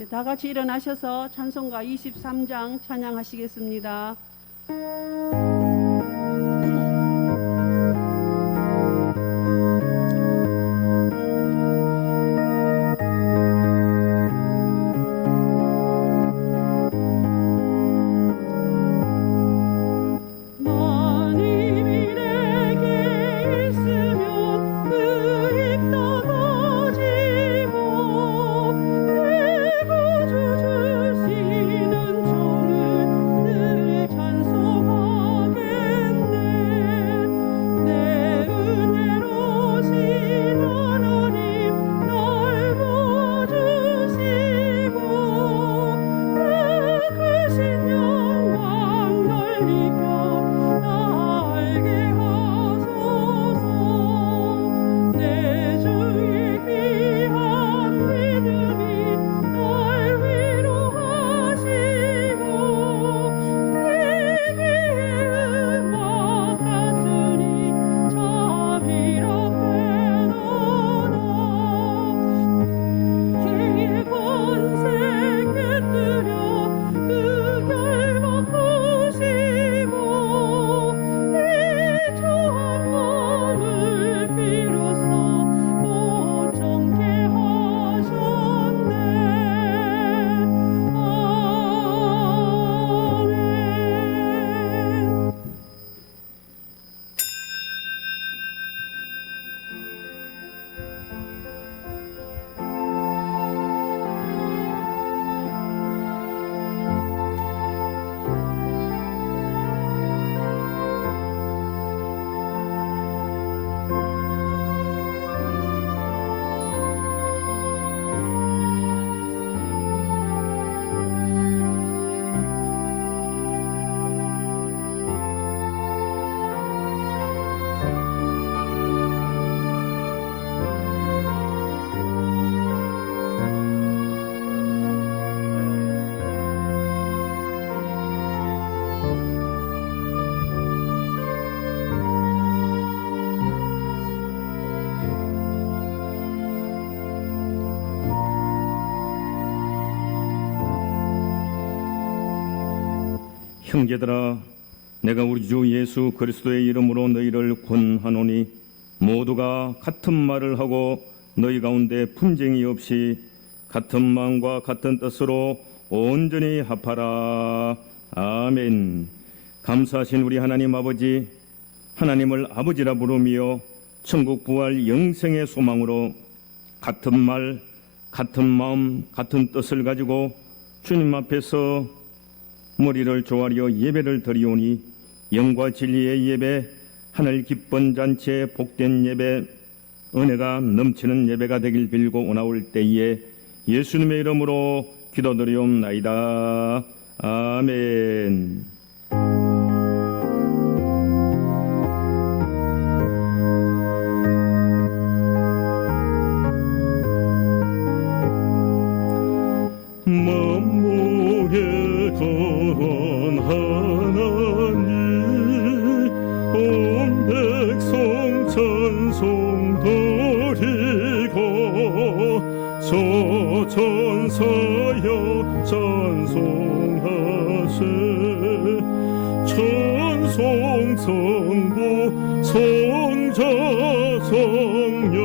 네, 다 같이 일어나셔서 찬송가 23장 찬양하시겠습니다. 형제들아, 내가 우리 주 예수 그리스도의 이름으로 너희를 권하노니 모두가 같은 말을 하고 너희 가운데 분쟁이 없이 같은 마음과 같은 뜻으로 온전히 합하라. 아멘. 감사하신 우리 하나님 아버지, 하나님을 아버지라 부르며 천국 부활 영생의 소망으로 같은 말, 같은 마음, 같은 뜻을 가지고 주님 앞에서 머리를 조아려 예배를 드리오니 영과 진리의 예배, 하늘 기쁜 잔치의 복된 예배, 은혜가 넘치는 예배가 되길 빌고 오나올 때에 예수님의 이름으로 기도드리옵나이다. 아멘. 만국의 거원 하나님, 온 백성 찬송 드리고 저 천사여 찬송하세. 찬송 성부 성자 성령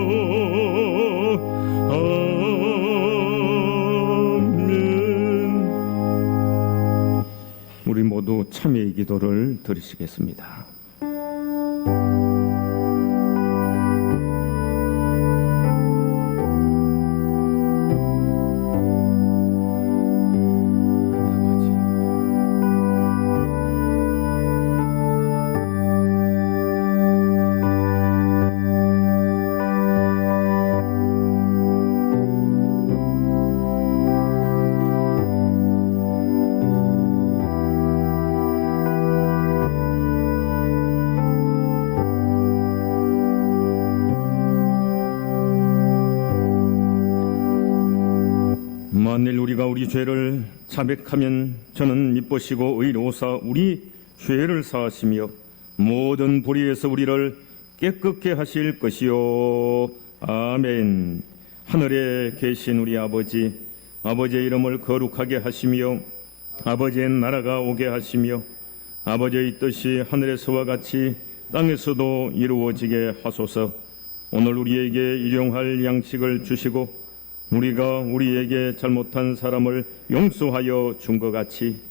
우리 모두 참회의 기도를 드리시겠습니다. 만일 우리가 우리 죄를 자백하면 저는 미쁘시고 의로우사 우리 죄를 사하시며 모든 불의에서 우리를 깨끗게 하실 것이요. 아멘. 하늘에 계신 우리 아버지, 아버지의 이름을 거룩하게 하시며 아버지의 나라가 오게 하시며 아버지의 뜻이 하늘에서와 같이 땅에서도 이루어지게 하소서. 오늘 우리에게 일용할 양식을 주시고 우리가 우리에게 잘못한 사람을 용서하여 준 것 같이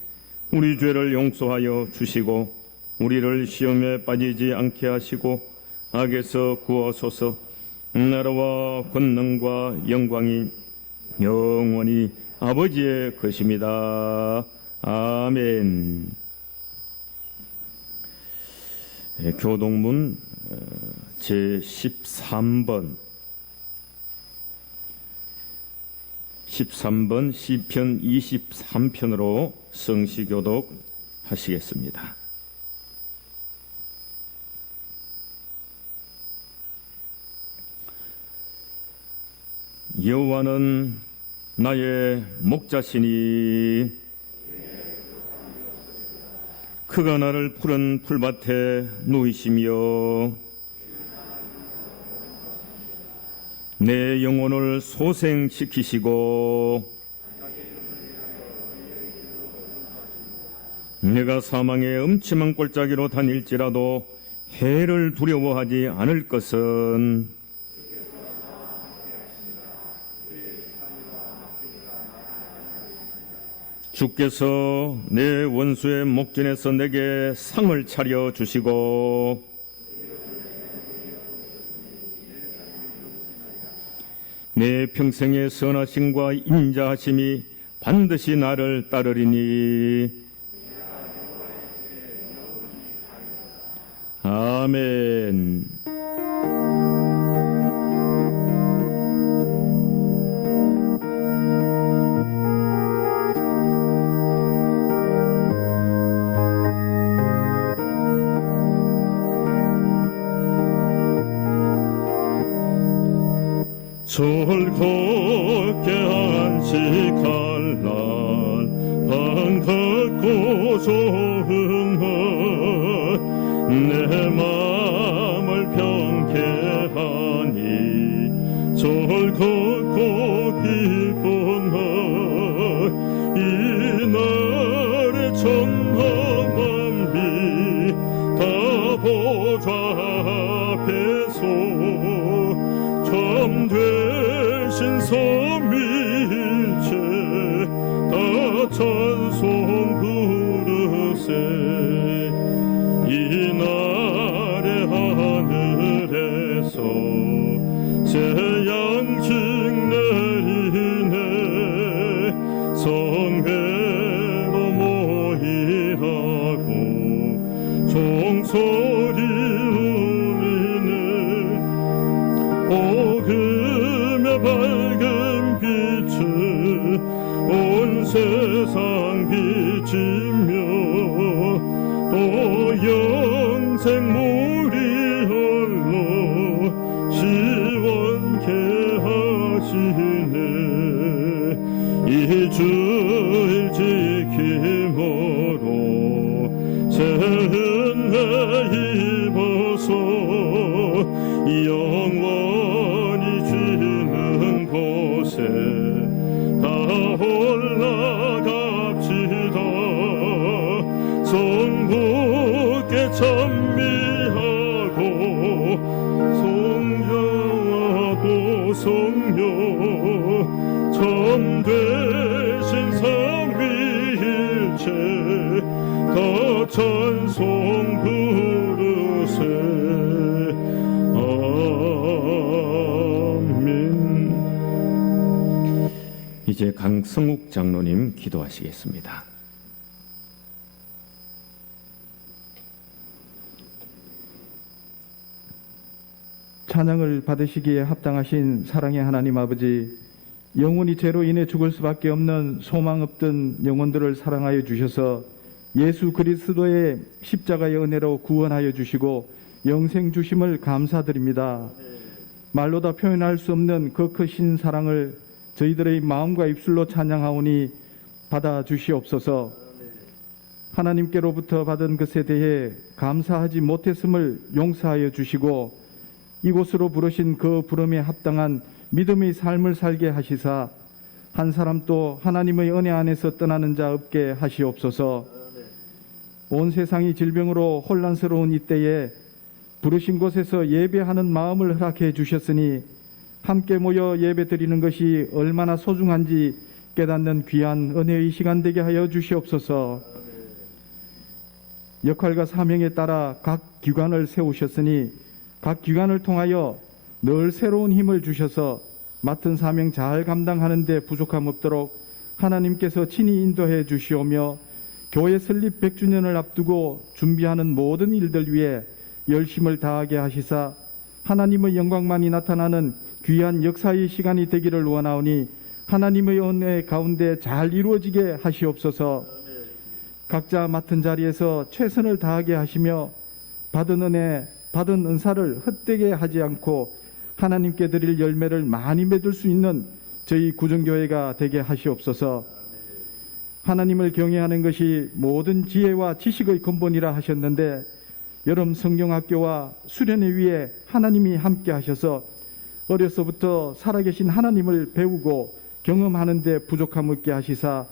우리 죄를 용서하여 주시고 우리를 시험에 빠지지 않게 하시고 악에서 구하소서. 나라와 권능과 영광이 영원히 아버지의 것입니다. 아멘. 교동문 제13번 13번 시편 23편으로 성시교독 하시겠습니다. 여호와는 나의 목자시니 그가 나를 푸른 풀밭에 누이시며 내 영혼을 소생시키시고 내가 사망의 음침한 골짜기로 다닐지라도 해를 두려워하지 않을 것은 주께서 내 원수의 목전에서 내게 상을 차려 주시고 내 평생의 선하심과 인자하심이 반드시 나를 따르리니 아멘. 즐겁게 안식할 날 반갑고 좋은 날내 마음을 평케하니 즐겁고 기쁜 날 이 날의 천하만비 다 보좌 앞에서 참 되신 삼위일체 다 찬송 부르세. 이 날의 하늘에서 새 양식 내리네. 성회로 모이라고 종소리 울리네. 복음의 밝은 빛을 온 세상 비치며 또 영생 물이 흘러 시원케 하시네. 이 주일 지킴으로 새 은혜 입어서 영원히 지는 곳에 다 올라갑시다. 성부께 찬미하고 성자와 또 성령 참 되신 삼위일체 다 찬송 부르세. 아멘. 이제 강성욱 장로님 기도하시겠습니다. 찬양을 받으시기에 합당하신 사랑의 하나님 아버지, 영혼이 죄로 인해 죽을 수밖에 없는 소망 없던 영혼들을 사랑하여 주셔서 예수 그리스도의 십자가의 은혜로 구원하여 주시고 영생 주심을 감사드립니다. 말로 다 표현할 수 없는 그 크신 사랑을 저희들의 마음과 입술로 찬양하오니 받아 주시옵소서. 하나님께로부터 받은 것에 대해 감사하지 못했음을 용서하여 주시고 이곳으로 부르신 그 부름에 합당한 믿음의 삶을 살게 하시사 한 사람도 하나님의 은혜 안에서 떠나는 자 없게 하시옵소서. 온 세상이 질병으로 혼란스러운 이때에 부르신 곳에서 예배하는 마음을 허락해 주셨으니 함께 모여 예배 드리는 것이 얼마나 소중한지 깨닫는 귀한 은혜의 시간 되게 하여 주시옵소서. 역할과 사명에 따라 각 기관을 세우셨으니 각 기관을 통하여 늘 새로운 힘을 주셔서 맡은 사명 잘 감당하는 데 부족함 없도록 하나님께서 친히 인도해 주시오며 교회 설립 100주년을 앞두고 준비하는 모든 일들 위해 열심을 다하게 하시사 하나님의 영광만이 나타나는 귀한 역사의 시간이 되기를 원하오니 하나님의 은혜 가운데 잘 이루어지게 하시옵소서. 각자 맡은 자리에서 최선을 다하게 하시며 받은 은혜, 받은 은사를 헛되게 하지 않고 하나님께 드릴 열매를 많이 맺을 수 있는 저희 구정교회가 되게 하시옵소서. 하나님을 경외하는 것이 모든 지혜와 지식의 근본이라 하셨는데 여름 성경학교와 수련회 위에 하나님이 함께 하셔서 어려서부터 살아계신 하나님을 배우고 경험하는 데 부족함 없게 하시사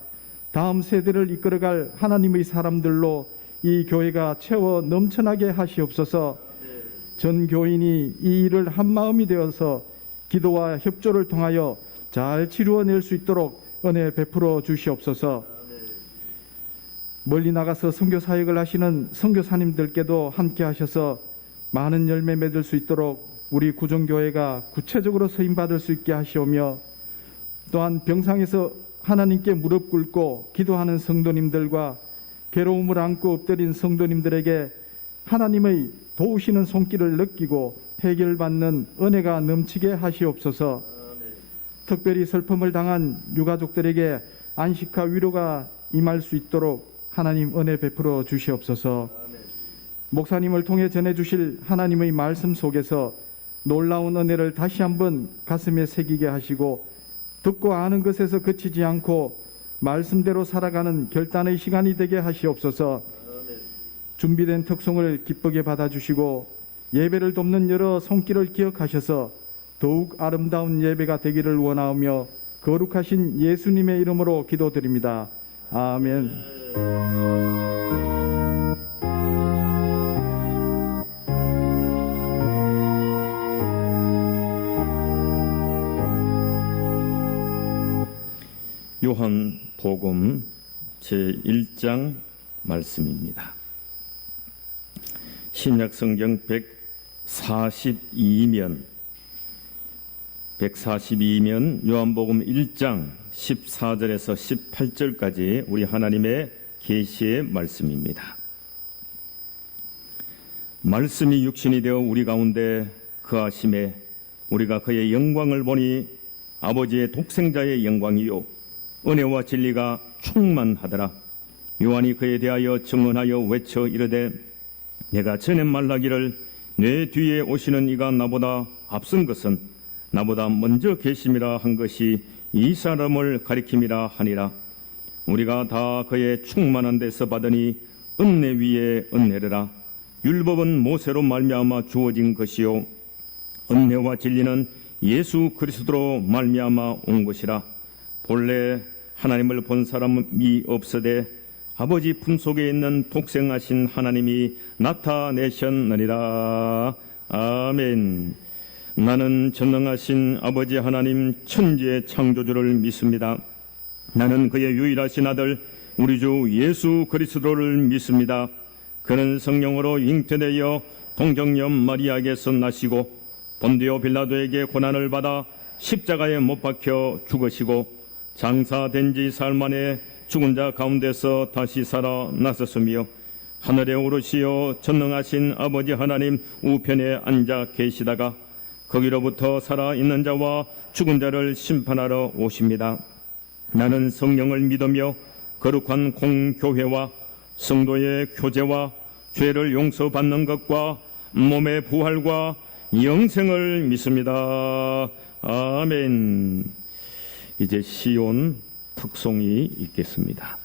다음 세대를 이끌어갈 하나님의 사람들로 이 교회가 채워 넘쳐나게 하시옵소서. 전 교인이 이 일을 한마음이 되어서 기도와 협조를 통하여 잘 치루어낼 수 있도록 은혜 베풀어 주시옵소서. 멀리 나가서 선교 사역을 하시는 선교사님들께도 함께 하셔서 많은 열매 맺을 수 있도록 우리 구정교회가 구체적으로 서임받을 수 있게 하시오며 또한 병상에서 하나님께 무릎 꿇고 기도하는 성도님들과 괴로움을 안고 엎드린 성도님들에게 하나님의 도우시는 손길을 느끼고 해결받는 은혜가 넘치게 하시옵소서. 특별히 슬픔을 당한 유가족들에게 안식과 위로가 임할 수 있도록 하나님 은혜 베풀어 주시옵소서. 목사님을 통해 전해주실 하나님의 말씀 속에서 놀라운 은혜를 다시 한번 가슴에 새기게 하시고 듣고 아는 것에서 그치지 않고 말씀대로 살아가는 결단의 시간이 되게 하시옵소서. 준비된 특송을 기쁘게 받아주시고 예배를 돕는 여러 손길을 기억하셔서 더욱 아름다운 예배가 되기를 원하오며 거룩하신 예수님의 이름으로 기도드립니다. 아멘. 요한복음 제1장 말씀입니다. 신약성경 142면 요한복음 1장 14절에서 18절까지 우리 하나님의 계시의 말씀입니다. 말씀이 육신이 되어 우리 가운데 거하심에 우리가 그의 영광을 보니 아버지의 독생자의 영광이요 은혜와 진리가 충만하더라. 요한이 그에 대하여 증언하여 외쳐 이르되 내가 전에 말하기를 내 뒤에 오시는 이가 나보다 앞선 것은 나보다 먼저 계심이라 한 것이 이 사람을 가리킴이라 하니라. 우리가 다 그의 충만한 데서 받으니 은혜 위에 은혜르라. 율법은 모세로 말미암아 주어진 것이요 은혜와 진리는 예수 그리스도로 말미암아 온 것이라. 본래 하나님을 본 사람이 없으되 아버지 품속에 있는 독생하신 하나님이 나타내셨느니라. 아멘. 나는 전능하신 아버지 하나님 천지의 창조주를 믿습니다. 나는 그의 유일하신 아들 우리 주 예수 그리스도를 믿습니다. 그는 성령으로 잉태되어 동정녀 마리아에게서 나시고 본디오 빌라도에게 고난을 받아 십자가에 못 박혀 죽으시고 장사된 지 사흘 만에 죽은 자 가운데서 다시 살아나셨으며 하늘에 오르시어 전능하신 아버지 하나님 우편에 앉아 계시다가 거기로부터 살아있는 자와 죽은 자를 심판하러 오십니다. 나는 성령을 믿으며 거룩한 공교회와 성도의 교제와 죄를 용서받는 것과 몸의 부활과 영생을 믿습니다. 아멘. 이제 시온 특송이 있겠습니다.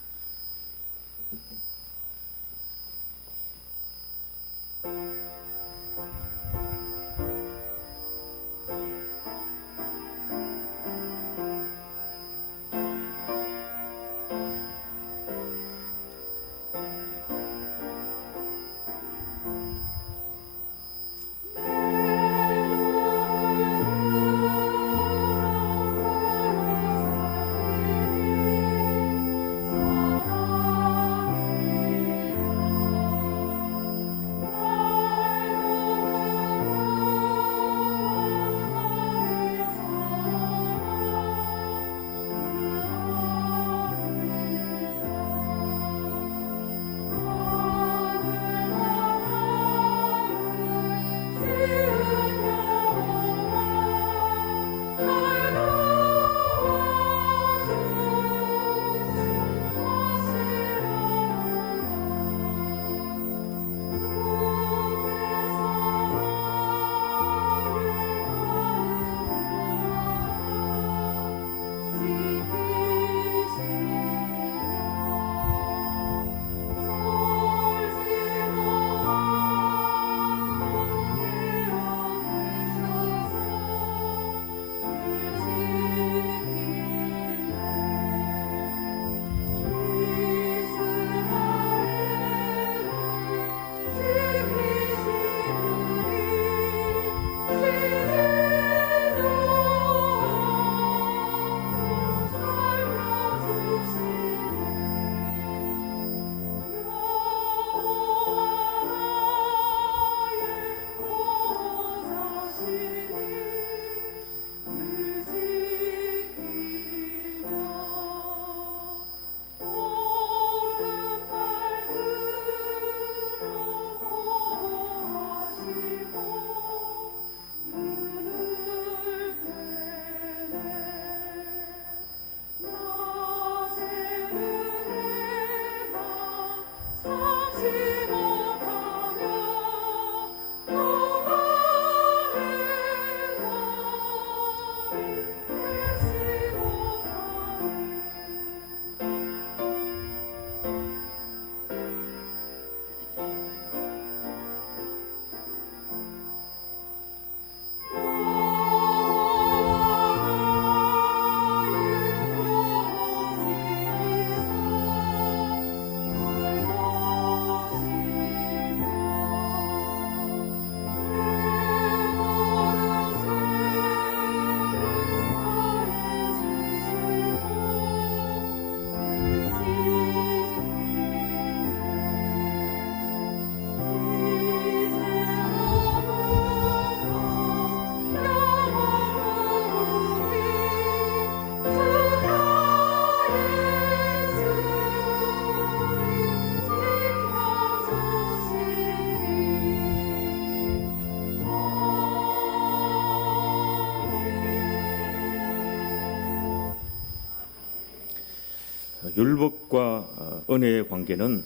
율법과 은혜의 관계는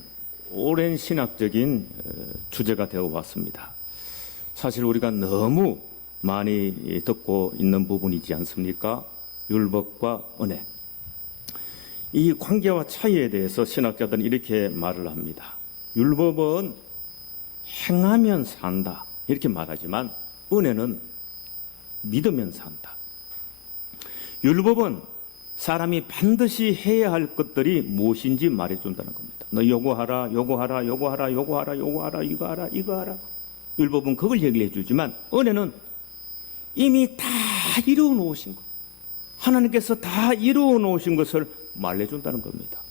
오랜 신학적인 주제가 되어 왔습니다. 사실 우리가 너무 많이 듣고 있는 부분이지 않습니까? 율법과 은혜. 이 관계와 차이에 대해서 신학자들은 이렇게 말을 합니다. 율법은 행하면 산다 이렇게 말하지만 은혜는 믿으면 산다. 율법은 사람이 반드시 해야 할 것들이 무엇인지 말해준다는 겁니다. 너 요구하라, 요구하라, 요구하라, 요구하라, 요구하라, 이거 하라, 이거 하라. 율법은 그걸 얘기해 주지만 은혜는 이미 다 이루어 놓으신 것, 하나님께서 다 이루어 놓으신 것을 말해준다는 겁니다.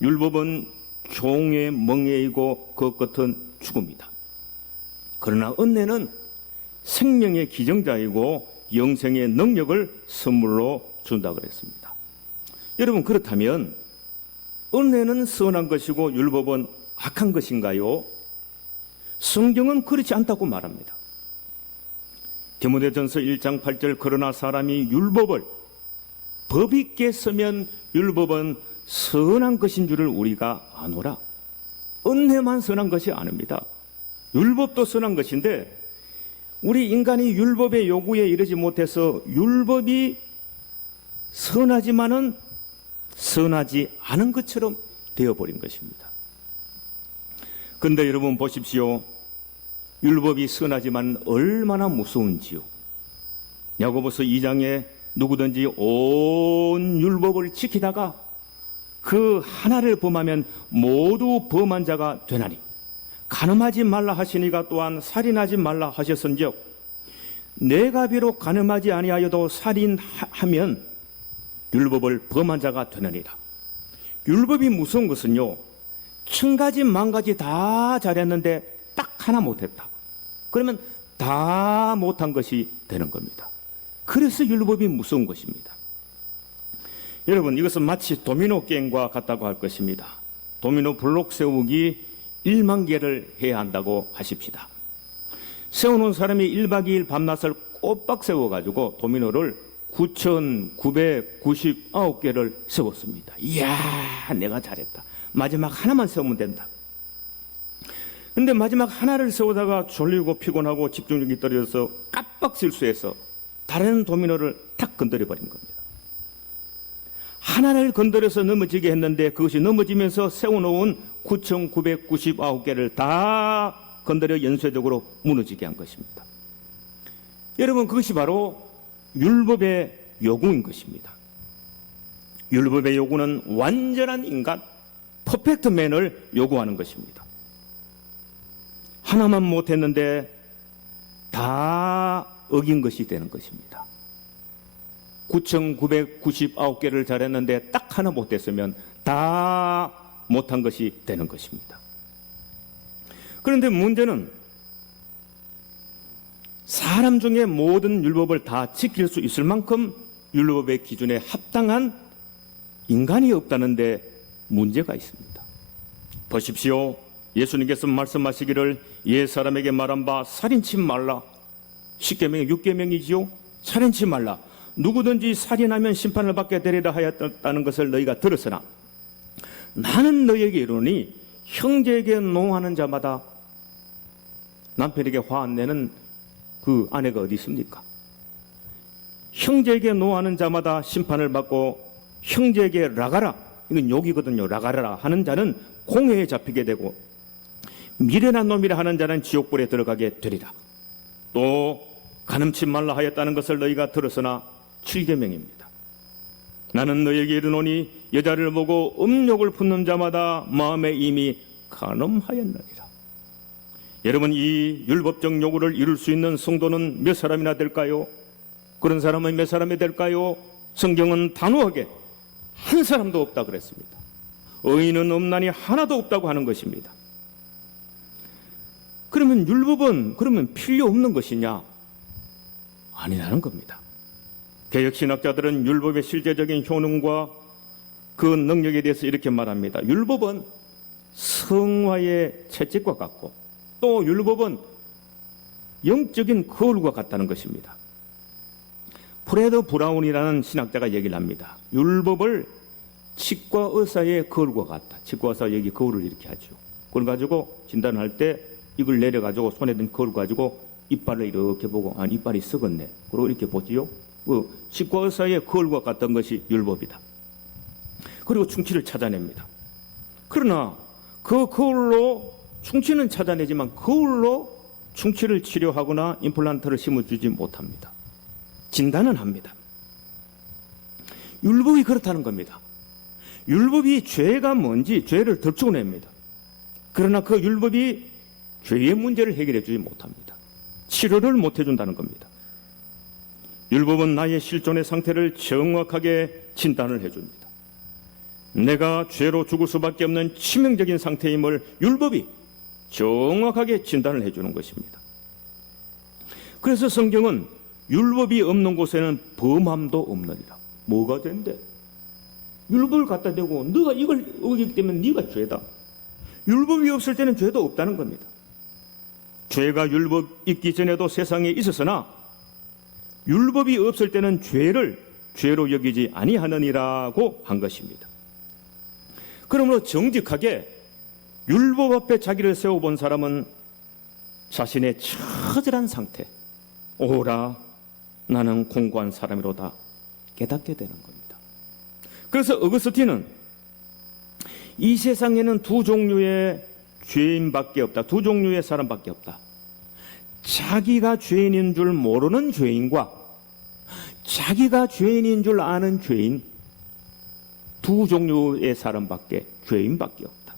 율법은 종의 멍에이고 그 끝은 죽음이다. 그러나 은혜는 생명의 기정자이고 영생의 능력을 선물로 준다 그랬습니다. 여러분, 그렇다면 은혜는 선한 것이고 율법은 악한 것인가요? 성경은 그렇지 않다고 말합니다. 디모데전서 1장 8절 그러나 사람이 율법을 법 있게 쓰면 율법은 선한 것인 줄을 우리가 아노라. 은혜만 선한 것이 아닙니다. 율법도 선한 것인데 우리 인간이 율법의 요구에 이르지 못해서 율법이 선하지만은 선하지 않은 것처럼 되어버린 것입니다. 그런데 여러분 보십시오. 율법이 선하지만 얼마나 무서운지요. 야고보서 2장에 누구든지 온 율법을 지키다가 그 하나를 범하면 모두 범한 자가 되나니 간음하지 말라 하시니가 또한 살인하지 말라 하셨은즉 내가 비록 간음하지 아니하여도 살인하면 율법을 범한 자가 되느니라. 율법이 무서운 것은요, 1000가지 만가지 다 잘했는데 딱 하나 못했다. 그러면 다 못한 것이 되는 겁니다. 그래서 율법이 무서운 것입니다. 여러분, 이것은 마치 도미노 게임과 같다고 할 것입니다. 도미노 블록 세우기 1만 개를 해야 한다고 하십시다. 세워놓은 사람이 1박 2일 밤낮을 꼬박 세워가지고 도미노를 9,999개를 세웠습니다. 이야, 내가 잘했다. 마지막 하나만 세우면 된다. 근데 마지막 하나를 세우다가 졸리고 피곤하고 집중력이 떨어져서 깜빡 실수해서 다른 도미노를 탁 건드려버린 겁니다. 하나를 건드려서 넘어지게 했는데 그것이 넘어지면서 세워놓은 9,999개를 다 건드려 연쇄적으로 무너지게 한 것입니다. 여러분, 그것이 바로 율법의 요구인 것입니다. 율법의 요구는 완전한 인간, 퍼펙트맨을 요구하는 것입니다. 하나만 못했는데 다 어긴 것이 되는 것입니다. 9,999개를 잘했는데 딱 하나 못했으면 다 못한 것이 되는 것입니다. 그런데 문제는 사람 중에 모든 율법을 다 지킬 수 있을 만큼 율법의 기준에 합당한 인간이 없다는데 문제가 있습니다. 보십시오. 예수님께서 말씀하시기를 옛 사람에게 말한 바 살인치 말라. 10계명의 6계명이지요. 살인치 말라. 누구든지 살인하면 심판을 받게 되리라 하였다는 것을 너희가 들었으나 나는 너희에게 이르노니 형제에게 노하는 자마다 남편에게 화 안 내는 그 아내가 어디 있습니까? 형제에게 노하는 자마다 심판을 받고 형제에게 라가라, 이건 욕이거든요. 라가라 하는 자는 공회에 잡히게 되고 미련한 놈이라 하는 자는 지옥불에 들어가게 되리라. 또 간음치 말라 하였다는 것을 너희가 들었으나 7계명입니다. 나는 너희에게 이르노니 여자를 보고 음욕을 품는 자마다 마음에 이미 간음하였느니라. 여러분, 이 율법적 요구를 이룰 수 있는 성도는 몇 사람이나 될까요? 그런 사람은 몇 사람이 될까요? 성경은 단호하게 한 사람도 없다 그랬습니다. 의인은 없나니 하나도 없다고 하는 것입니다. 그러면 율법은 그러면 필요 없는 것이냐? 아니라는 겁니다. 개혁신학자들은 율법의 실제적인 효능과 그 능력에 대해서 이렇게 말합니다. 율법은 성화의 채찍과 같고 또 율법은 영적인 거울과 같다는 것입니다. 프레드 브라운이라는 신학자가 얘기를 합니다. 율법을 치과 의사의 거울과 같다. 치과 의사 여기 거울을 이렇게 하죠. 그걸 가지고 진단할 때 이걸 내려가지고 손에 든 거울 가지고 이빨을 이렇게 보고 이빨이 썩었네. 그리고 이렇게 보지요. 그 치과 의사의 거울과 같던 것이 율법이다. 그리고 충치를 찾아냅니다. 그러나 그 거울로 충치는 찾아내지만 거울로 충치를 치료하거나 임플란트를 심어주지 못합니다. 진단은 합니다. 율법이 그렇다는 겁니다. 율법이 죄가 뭔지 죄를 덜쳐냅니다. 그러나 그 율법이 죄의 문제를 해결해 주지 못합니다. 치료를 못 해준다는 겁니다. 율법은 나의 실존의 상태를 정확하게 진단을 해줍니다. 내가 죄로 죽을 수밖에 없는 치명적인 상태임을 율법이 정확하게 진단을 해주는 것입니다. 그래서 성경은 율법이 없는 곳에는 범함도 없느니라. 뭐가 된대? 율법을 갖다 대고 너가 이걸 어기기 때문에 네가 죄다. 율법이 없을 때는 죄도 없다는 겁니다. 죄가 율법 있기 전에도 세상에 있었으나 율법이 없을 때는 죄를 죄로 여기지 아니하느니라고 한 것입니다. 그러므로 정직하게 율법 앞에 자기를 세워본 사람은 자신의 처절한 상태, 오라 나는 공고한 사람이로다 깨닫게 되는 겁니다. 그래서 어거스틴은 이 세상에는 두 종류의 죄인밖에 없다. 두 종류의 사람밖에 없다. 자기가 죄인인 줄 모르는 죄인과 자기가 죄인인 줄 아는 죄인, 두 종류의 사람밖에, 죄인밖에 없다.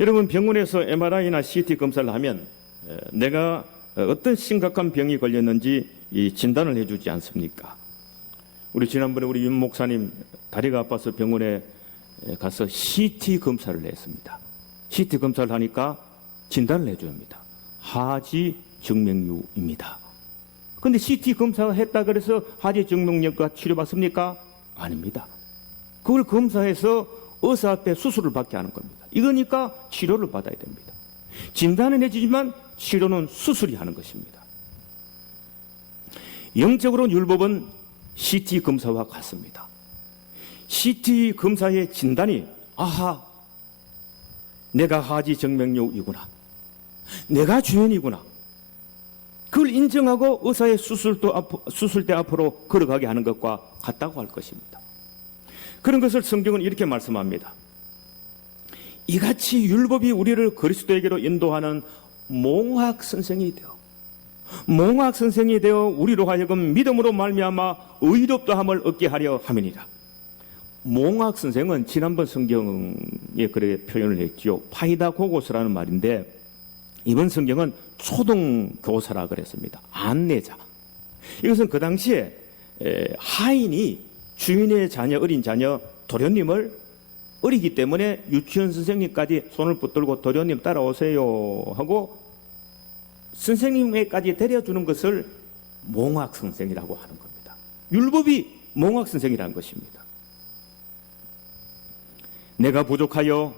여러분, 병원에서 MRI나 CT 검사를 하면 내가 어떤 심각한 병이 걸렸는지 진단을 해주지 않습니까? 우리 지난번에 우리 윤 목사님 다리가 아파서 병원에 가서 CT 검사를 했습니다. CT 검사를 하니까 진단을 해줍니다. 하지 정맥류입니다. 그런데 CT 검사를 했다 그래서 하지 정맥류가 치료받습니까? 아닙니다. 그걸 검사해서 의사 앞에 수술을 받게 하는 겁니다. 이거니까 치료를 받아야 됩니다. 진단은 해주지만 치료는 수술이 하는 것입니다. 영적으로 율법은 CT 검사와 같습니다. CT 검사의 진단이 아하, 내가 하지 정맥류이구나, 내가 죄인이구나, 그걸 인정하고 의사의 수술대 앞으로 걸어가게 하는 것과 같다고 할 것입니다. 그런 것을 성경은 이렇게 말씀합니다. 이같이 율법이 우리를 그리스도에게로 인도하는 몽학 선생이 되어 우리로 하여금 믿음으로 말미암아 의롭다함을 얻게 하려 함이니라. 몽학 선생은 지난번 성경에 그렇게 표현을 했지요. 파이다고고스라는 말인데 이번 성경은 초등교사라 그랬습니다. 안내자. 이것은 그 당시에 하인이 주인의 자녀, 어린 자녀 도련님을 어리기 때문에 유치원 선생님까지 손을 붙들고 도련님 따라오세요 하고 선생님에까지 데려주는 것을 몽학 선생이라고 하는 겁니다. 율법이 몽학 선생이라는 것입니다. 내가 부족하여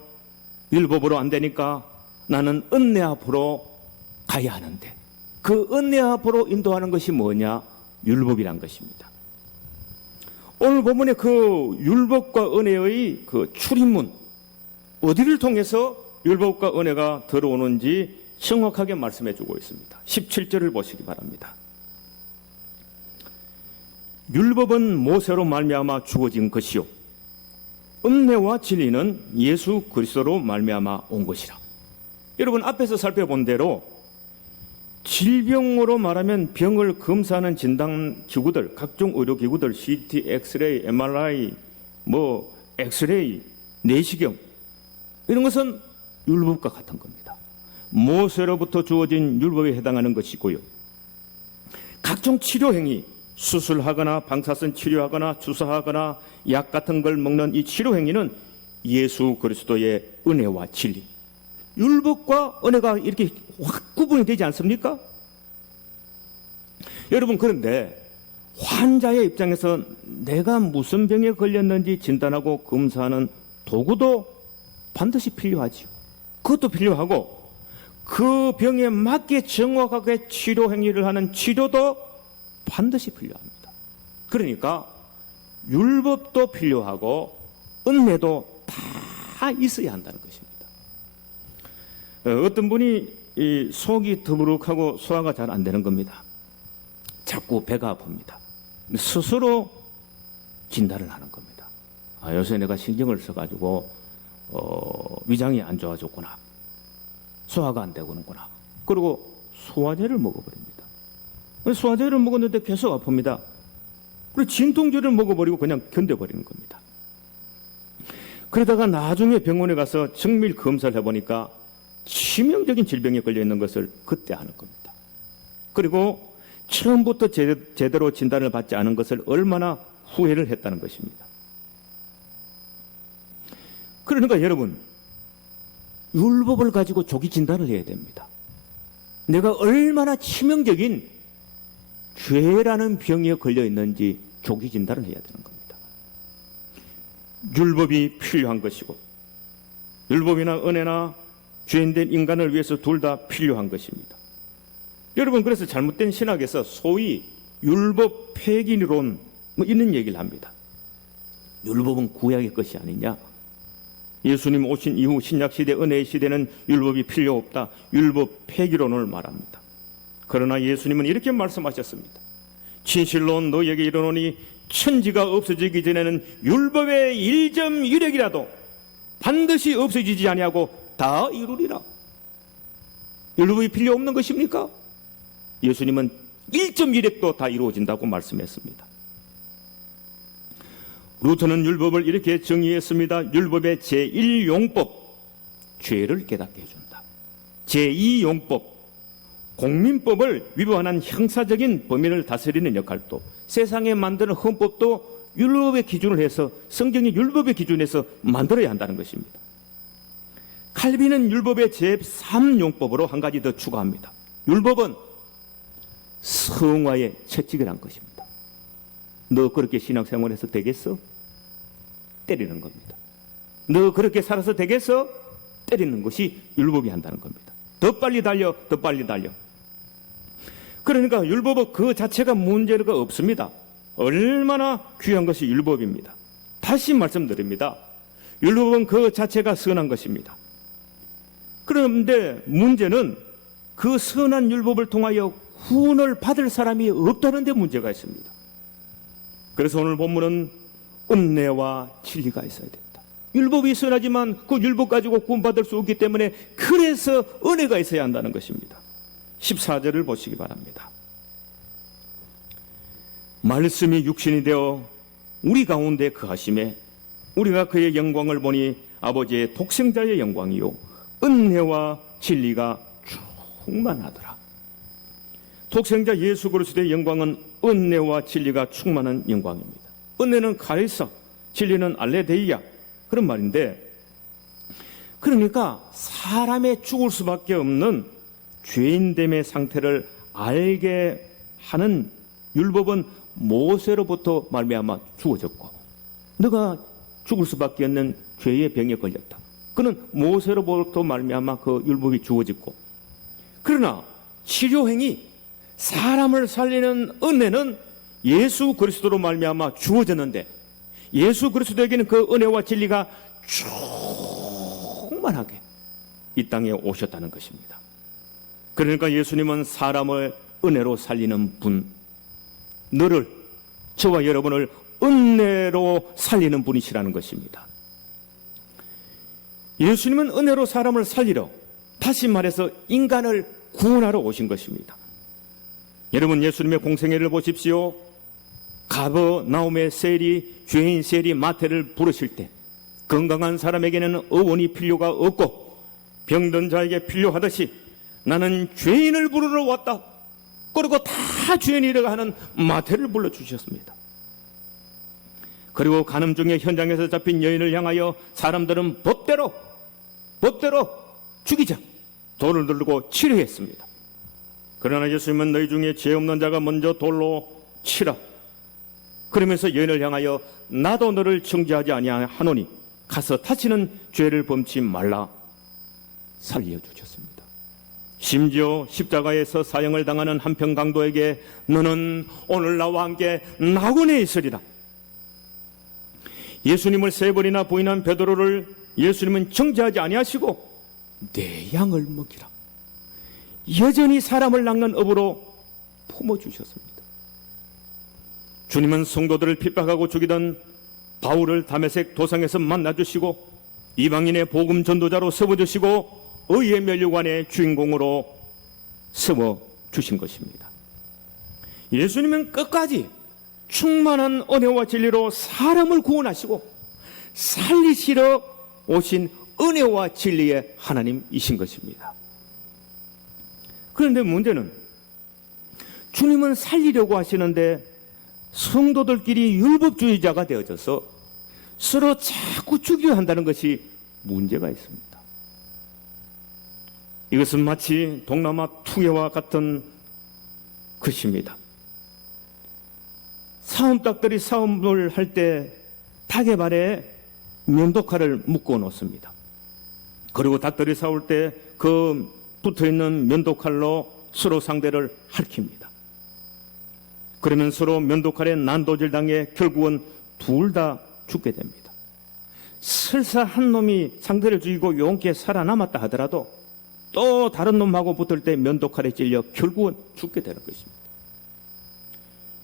율법으로 안 되니까 나는 은혜 앞으로 가야 하는데 그 은혜 앞으로 인도하는 것이 뭐냐? 율법이란 것입니다. 오늘 본문의 그 율법과 은혜의 그 출입문, 어디를 통해서 율법과 은혜가 들어오는지 정확하게 말씀해 주고 있습니다. 17절을 보시기 바랍니다. 율법은 모세로 말미암아 주어진 것이요 은혜와 진리는 예수 그리스도로 말미암아 온 것이라. 여러분, 앞에서 살펴본 대로 질병으로 말하면 병을 검사하는 진단기구들, 각종 의료기구들, CT, 엑스레이, MRI, 엑스레이, 내시경, 이런 것은 율법과 같은 겁니다. 모세로부터 주어진 율법에 해당하는 것이고요. 각종 치료행위, 수술하거나 방사선 치료하거나 주사하거나 약 같은 걸 먹는 이 치료행위는 예수 그리스도의 은혜와 진리, 율법과 은혜가 이렇게 확 구분이 되지 않습니까? 여러분, 그런데 환자의 입장에서 내가 무슨 병에 걸렸는지 진단하고 검사하는 도구도 반드시 필요하지요. 그것도 필요하고 그 병에 맞게 정확하게 치료 행위를 하는 치료도 반드시 필요합니다. 그러니까 율법도 필요하고 은혜도 다 있어야 한다는 것입니다. 어떤 분이 이 속이 더부룩하고 소화가 잘 안 되는 겁니다. 자꾸 배가 아픕니다. 스스로 진단을 하는 겁니다. 요새 내가 신경을 써가지고 위장이 안 좋아졌구나, 소화가 안 되고는구나. 그리고 소화제를 먹어버립니다. 소화제를 먹었는데 계속 아픕니다. 그리고 진통제를 먹어버리고 그냥 견뎌버리는 겁니다. 그러다가 나중에 병원에 가서 정밀 검사를 해보니까 치명적인 질병에 걸려 있는 것을 그때 아는 겁니다. 그리고 처음부터 제대로 진단을 받지 않은 것을 얼마나 후회를 했다는 것입니다. 그러니까 여러분, 율법을 가지고 조기 진단을 해야 됩니다. 내가 얼마나 치명적인 죄라는 병에 걸려 있는지 조기 진단을 해야 되는 겁니다. 율법이 필요한 것이고, 율법이나 은혜나 죄인된 인간을 위해서 둘 다 필요한 것입니다. 여러분, 그래서 잘못된 신학에서 소위 율법 폐기론 이런 얘기를 합니다. 율법은 구약의 것이 아니냐, 예수님 오신 이후 신약시대 은혜의 시대는 율법이 필요 없다, 율법 폐기론을 말합니다. 그러나 예수님은 이렇게 말씀하셨습니다. 진실로 너에게 이르노니 천지가 없어지기 전에는 율법의 1.1획이라도 반드시 없어지지 아니하고 다 이루리라. 율법이 필요 없는 것입니까? 예수님은 1.1획도 다 이루어진다고 말씀했습니다. 루터는 율법을 이렇게 정의했습니다. 율법의 제1용법, 죄를 깨닫게 해준다. 제2용법, 공민법을 위반한 형사적인 범인을 다스리는 역할도, 세상에 만드는 헌법도 율법의 기준을 해서, 성경의 율법의 기준에서 만들어야 한다는 것입니다. 칼빈은 율법의 제3용법으로 한 가지 더 추가합니다. 율법은 성화의 채찍이란 것입니다. 너 그렇게 신앙생활해서 되겠어? 때리는 겁니다. 너 그렇게 살아서 되겠어? 때리는 것이 율법이 한다는 겁니다. 더 빨리 달려, 더 빨리 달려. 그러니까 율법은 그 자체가 문제가 없습니다. 얼마나 귀한 것이 율법입니다. 다시 말씀드립니다. 율법은 그 자체가 선한 것입니다. 그런데 문제는 그 선한 율법을 통하여 구원을 받을 사람이 없다는 데 문제가 있습니다. 그래서 오늘 본문은 은혜와 진리가 있어야 된다. 율법이 선하지만 그 율법 가지고 구원받을 수 없기 때문에 그래서 은혜가 있어야 한다는 것입니다. 14절을 보시기 바랍니다. 말씀이 육신이 되어 우리 가운데 거하심에 우리가 그의 영광을 보니 아버지의 독생자의 영광이요 은혜와 진리가 충만하더라. 독생자 예수 그리스도의 영광은 은혜와 진리가 충만한 영광입니다. 은혜는 카리사, 진리는 알레데이아, 그런 말인데, 그러니까 사람의 죽을 수밖에 없는 죄인됨의 상태를 알게 하는 율법은 모세로부터 말미암아 주어졌고, 너가 죽을 수밖에 없는 죄의 병에 걸렸다. 그는 모세로부터 말미암아 그 율법이 주어졌고, 그러나 치료행위, 사람을 살리는 은혜는 예수 그리스도로 말미암아 주어졌는데, 예수 그리스도에게는 그 은혜와 진리가 충만하게 이 땅에 오셨다는 것입니다. 그러니까 예수님은 사람을 은혜로 살리는 분, 너를, 저와 여러분을 은혜로 살리는 분이시라는 것입니다. 예수님은 은혜로 사람을 살리러, 다시 말해서 인간을 구원하러 오신 것입니다. 여러분, 예수님의 공생애를 보십시오. 가버나움의 세리, 죄인 세리 마태를 부르실 때 건강한 사람에게는 의원이 필요가 없고 병든 자에게 필요하듯이 나는 죄인을 부르러 왔다. 그리고 다 죄인이라고 하는 마태를 불러주셨습니다. 그리고 간음 중에 현장에서 잡힌 여인을 향하여 사람들은 법대로 죽이자 돌을 들고 치료했습니다. 그러나 예수님은 너희 중에 죄 없는 자가 먼저 돌로 치라. 그러면서 여인을 향하여 나도 너를 정죄하지 아니하노니 가서 다시는 죄를 범치 말라 살려주셨습니다. 심지어 십자가에서 사형을 당하는 한평 강도에게 너는 오늘 나와 함께 낙원에 있으리라. 예수님을 세 번이나 부인한 베드로를 예수님은 정죄하지 아니하시고 내 양을 먹이라, 여전히 사람을 낚는 업으로 품어주셨습니다. 주님은 성도들을 핍박하고 죽이던 바울을 다메섹 도상에서 만나주시고 이방인의 복음 전도자로 세워주시고 의의 면류관의 주인공으로 세워주신 것입니다. 예수님은 끝까지 충만한 은혜와 진리로 사람을 구원하시고 살리시러 오신 은혜와 진리의 하나님이신 것입니다. 그런데 문제는 주님은 살리려고 하시는데 성도들끼리 율법주의자가 되어져서 서로 자꾸 죽여야 한다는 것이 문제가 있습니다. 이것은 마치 동남아 투게와 같은 것입니다. 사움닭들이 싸움을 할 때 닭의 발에 면도칼을 묶어 놓습니다. 그리고 닭들이 싸울 때 그 붙어있는 면도칼로 서로 상대를 핥힙니다. 그러면 서로 면도칼에 난도질 당해 결국은 둘 다 죽게 됩니다. 설사 한 놈이 상대를 죽이고 용케 살아남았다 하더라도 또 다른 놈하고 붙을 때 면도칼에 찔려 결국은 죽게 되는 것입니다.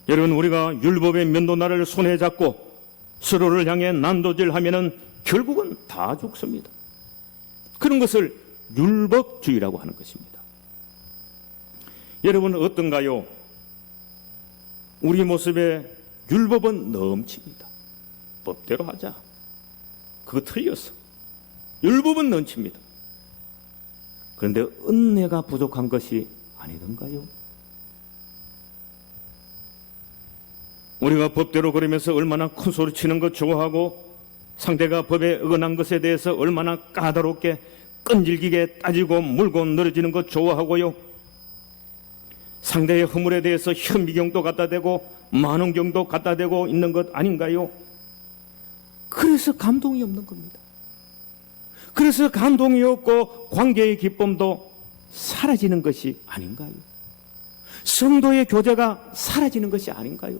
여러분, 우리가 율법의 면도날을 손에 잡고 서로를 향해 난도질하면은 결국은 다 죽습니다. 그런 것을 율법주의라고 하는 것입니다. 여러분 어떤가요? 우리 모습에 율법은 넘칩니다. 법대로 하자. 그거 틀렸어. 율법은 넘칩니다. 그런데 은혜가 부족한 것이 아니던가요? 우리가 법대로 걸으면서 얼마나 큰 소리 치는 것 좋아하고 상대가 법에 어긋난 것에 대해서 얼마나 까다롭게 끈질기게 따지고 물고 늘어지는 것 좋아하고요. 상대의 허물에 대해서 현미경도 갖다 대고 만원경도 갖다 대고 있는 것 아닌가요? 그래서 감동이 없는 겁니다. 그래서 감동이 없고 관계의 기쁨도 사라지는 것이 아닌가요? 성도의 교제가 사라지는 것이 아닌가요?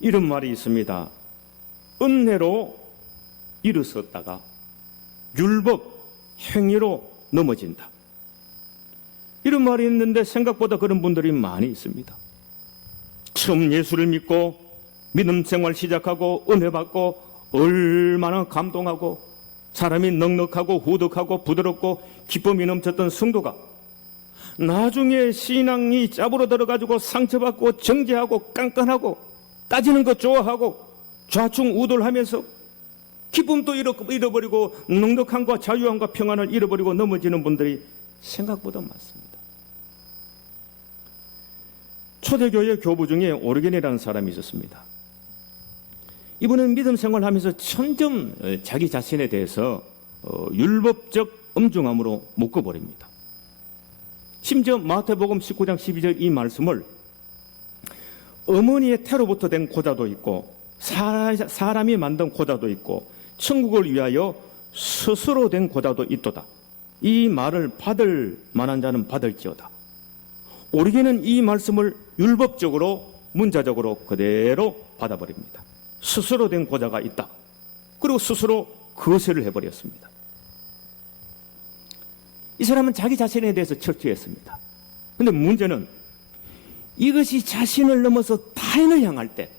이런 말이 있습니다. 은혜로 일어섰다가 율법, 행위로 넘어진다. 이런 말이 있는데 생각보다 그런 분들이 많이 있습니다. 처음 예수를 믿고 믿음 생활 시작하고 은혜 받고 얼마나 감동하고 사람이 넉넉하고 후덕하고 부드럽고 기쁨이 넘쳤던 성도가 나중에 신앙이 짜부러 들어가지고 상처받고 정죄하고 깐깐하고 따지는 것 좋아하고 좌충우돌하면서 기쁨도 잃어버리고 넉넉함과 자유함과 평안을 잃어버리고 넘어지는 분들이 생각보다 많습니다. 초대교회 교부 중에 오르겐이라는 사람이 있었습니다. 이분은 믿음 생활하면서 점점 자기 자신에 대해서 율법적 엄중함으로 묶어버립니다. 심지어 마태복음 19장 12절 이 말씀을 어머니의 태로부터 된 고자도 있고 사람이 만든 고자도 있고 천국을 위하여 스스로 된 고자도 있도다. 이 말을 받을 만한 자는 받을지어다. 오르겐은 이 말씀을 율법적으로 문자적으로 그대로 받아버립니다. 스스로 된 고자가 있다. 그리고 스스로 거세를 해버렸습니다. 이 사람은 자기 자신에 대해서 철저했습니다. 그런데 문제는 이것이 자신을 넘어서 타인을 향할 때,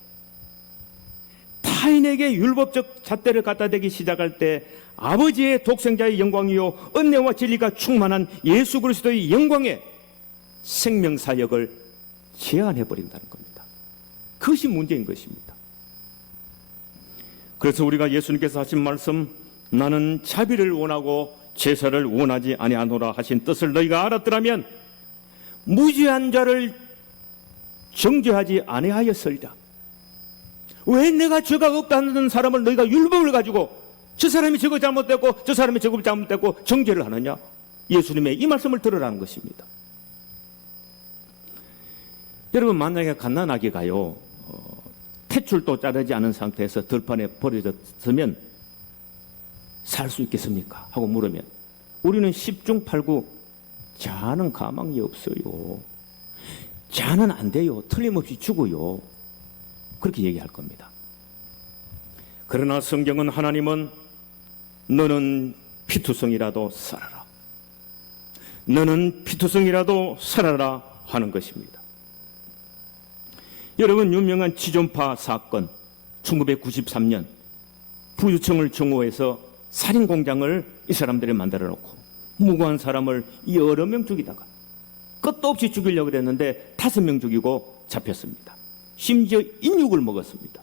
타인에게 율법적 잣대를 갖다 대기 시작할 때 아버지의 독생자의 영광이요 은혜와 진리가 충만한 예수 그리스도의 영광에 생명사역을 제한해버린다는 겁니다. 그것이 문제인 것입니다. 그래서 우리가 예수님께서 하신 말씀, 나는 자비를 원하고 제사를 원하지 아니하노라 하신 뜻을 너희가 알았더라면 무죄한 자를 정죄하지 아니하였으리라. 왜 내가 죄가 없다는 사람을 너희가 율법을 가지고 저 사람이 저거 잘못됐고 저 사람이 저거 잘못됐고 정죄를 하느냐? 예수님의 이 말씀을 들으라는 것입니다. 여러분, 만약에 갓난아기가요 탯줄도 자르지 않은 상태에서 들판에 버려졌으면 살 수 있겠습니까? 하고 물으면 우리는 10중 8구 자는 가망이 없어요. 자는 안 돼요. 틀림없이 죽어요. 그렇게 얘기할 겁니다. 그러나 성경은 하나님은 너는 피투성이라도 살아라, 너는 피투성이라도 살아라 하는 것입니다. 여러분, 유명한 지존파 사건, 1993년 부유층을 증오해서 살인공장을 이 사람들이 만들어 놓고 무고한 사람을 여러 명 죽이다가 끝도 없이 죽이려고 했는데 5명 죽이고 잡혔습니다. 심지어 인육을 먹었습니다.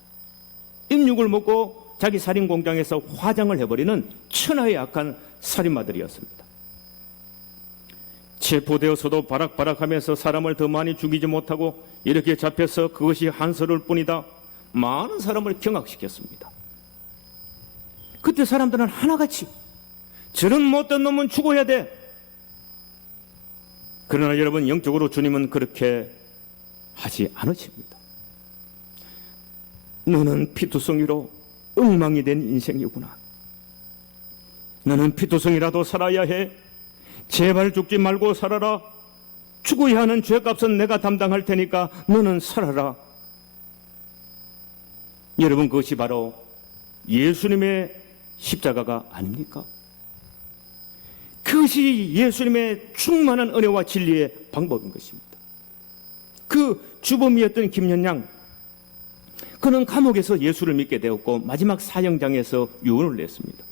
인육을 먹고 자기 살인공장에서 화장을 해버리는 천하의 악한 살인마들이었습니다. 체포되어서도 바락바락하면서 사람을 더 많이 죽이지 못하고 이렇게 잡혀서 그것이 한서를 뿐이다, 많은 사람을 경악시켰습니다. 그때 사람들은 하나같이 저런 못된 놈은 죽어야 돼. 그러나 여러분, 영적으로 주님은 그렇게 하지 않으십니다. 너는 피투성이로 엉망이 된 인생이구나. 너는 피투성이라도 살아야 해. 제발 죽지 말고 살아라. 죽어야 하는 죄값은 내가 담당할 테니까 너는 살아라. 여러분, 그것이 바로 예수님의 십자가가 아닙니까? 그것이 예수님의 충만한 은혜와 진리의 방법인 것입니다. 그 주범이었던 김연양, 그는 감옥에서 예수를 믿게 되었고 마지막 사형장에서 유언을 냈습니다.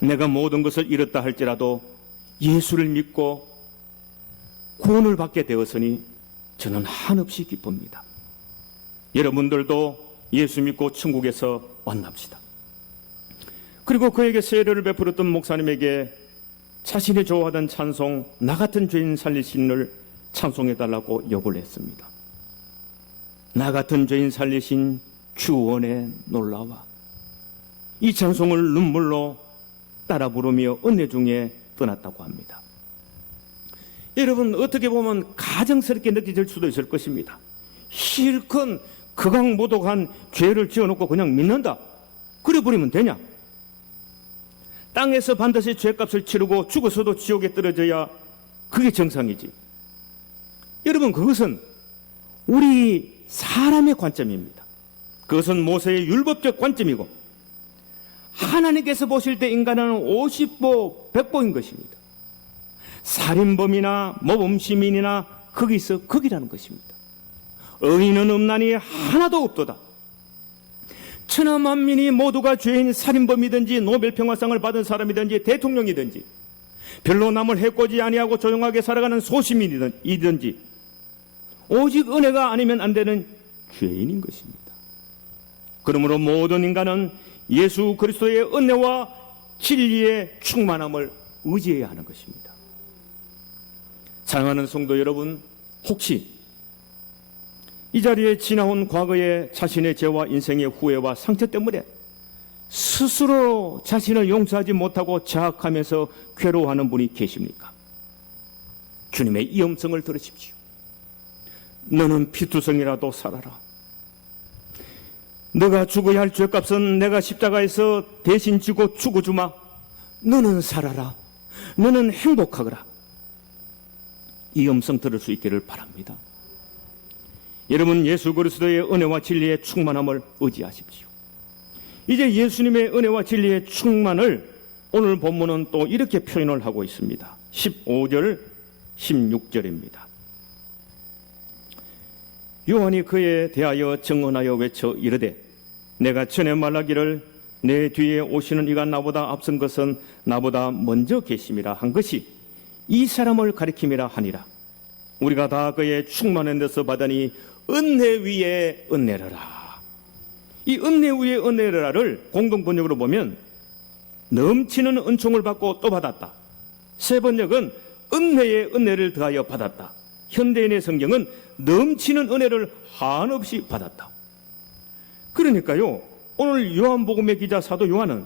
내가 모든 것을 잃었다 할지라도 예수를 믿고 구원을 받게 되었으니 저는 한없이 기쁩니다. 여러분들도 예수 믿고 천국에서 만납시다. 그리고 그에게 세례를 베풀었던 목사님에게 자신이 좋아하던 찬송 나 같은 죄인 살리신을 찬송해달라고 요구를 했습니다. 나 같은 죄인 살리신 주 은혜 놀라와. 이 찬송을 눈물로 따라 부르며 은혜 중에 떠났다고 합니다. 여러분, 어떻게 보면 가정스럽게 느껴질 수도 있을 것입니다. 실컷 극악무도한 죄를 지어놓고 그냥 믿는다, 그래 버리면 되냐? 땅에서 반드시 죄값을 치르고 죽어서도 지옥에 떨어져야 그게 정상이지. 여러분, 그것은 우리 사람의 관점입니다. 그것은 모세의 율법적 관점이고 하나님께서 보실 때 인간은 50보 100보인 것입니다. 살인범이나 모범시민이나 거기서 거기라는 것입니다. 의인은 없나니 하나도 없도다. 천하 만민이 모두가 죄인 살인범이든지 노벨평화상을 받은 사람이든지 대통령이든지 별로 남을 해코지 아니하고 조용하게 살아가는 소시민이든지 오직 은혜가 아니면 안 되는 죄인인 것입니다. 그러므로 모든 인간은 예수 그리스도의 은혜와 진리의 충만함을 의지해야 하는 것입니다. 사랑하는 성도 여러분, 혹시 이 자리에 지나온 과거의 자신의 죄와 인생의 후회와 상처 때문에 스스로 자신을 용서하지 못하고 자학하면서 괴로워하는 분이 계십니까? 주님의 이 음성을 들으십시오. 너는 피투성이라도 살아라. 너가 죽어야 할 죄값은 내가 십자가에서 대신 지고 죽어주마. 너는 살아라. 너는 행복하거라. 이 음성 들을 수 있기를 바랍니다. 여러분, 예수 그리스도의 은혜와 진리의 충만함을 의지하십시오. 이제 예수님의 은혜와 진리의 충만을 오늘 본문은 또 이렇게 표현을 하고 있습니다. 15절, 16절입니다. 요한이 그에 대하여 증언하여 외쳐 이르되 내가 전에 말하기를 내 뒤에 오시는 이가 나보다 앞선 것은 나보다 먼저 계심이라 한 것이 이 사람을 가리킴이라 하니라. 우리가 다 그의 충만한 데서 받으니 은혜 위에 은혜라라. 이 은혜 위에 은혜라를 공동번역으로 보면 넘치는 은총을 받고 또 받았다. 세 번역은 은혜에 은혜를 더하여 받았다. 현대인의 성경은 넘치는 은혜를 한없이 받았다. 그러니까요, 오늘 요한복음의 기자 사도 요한은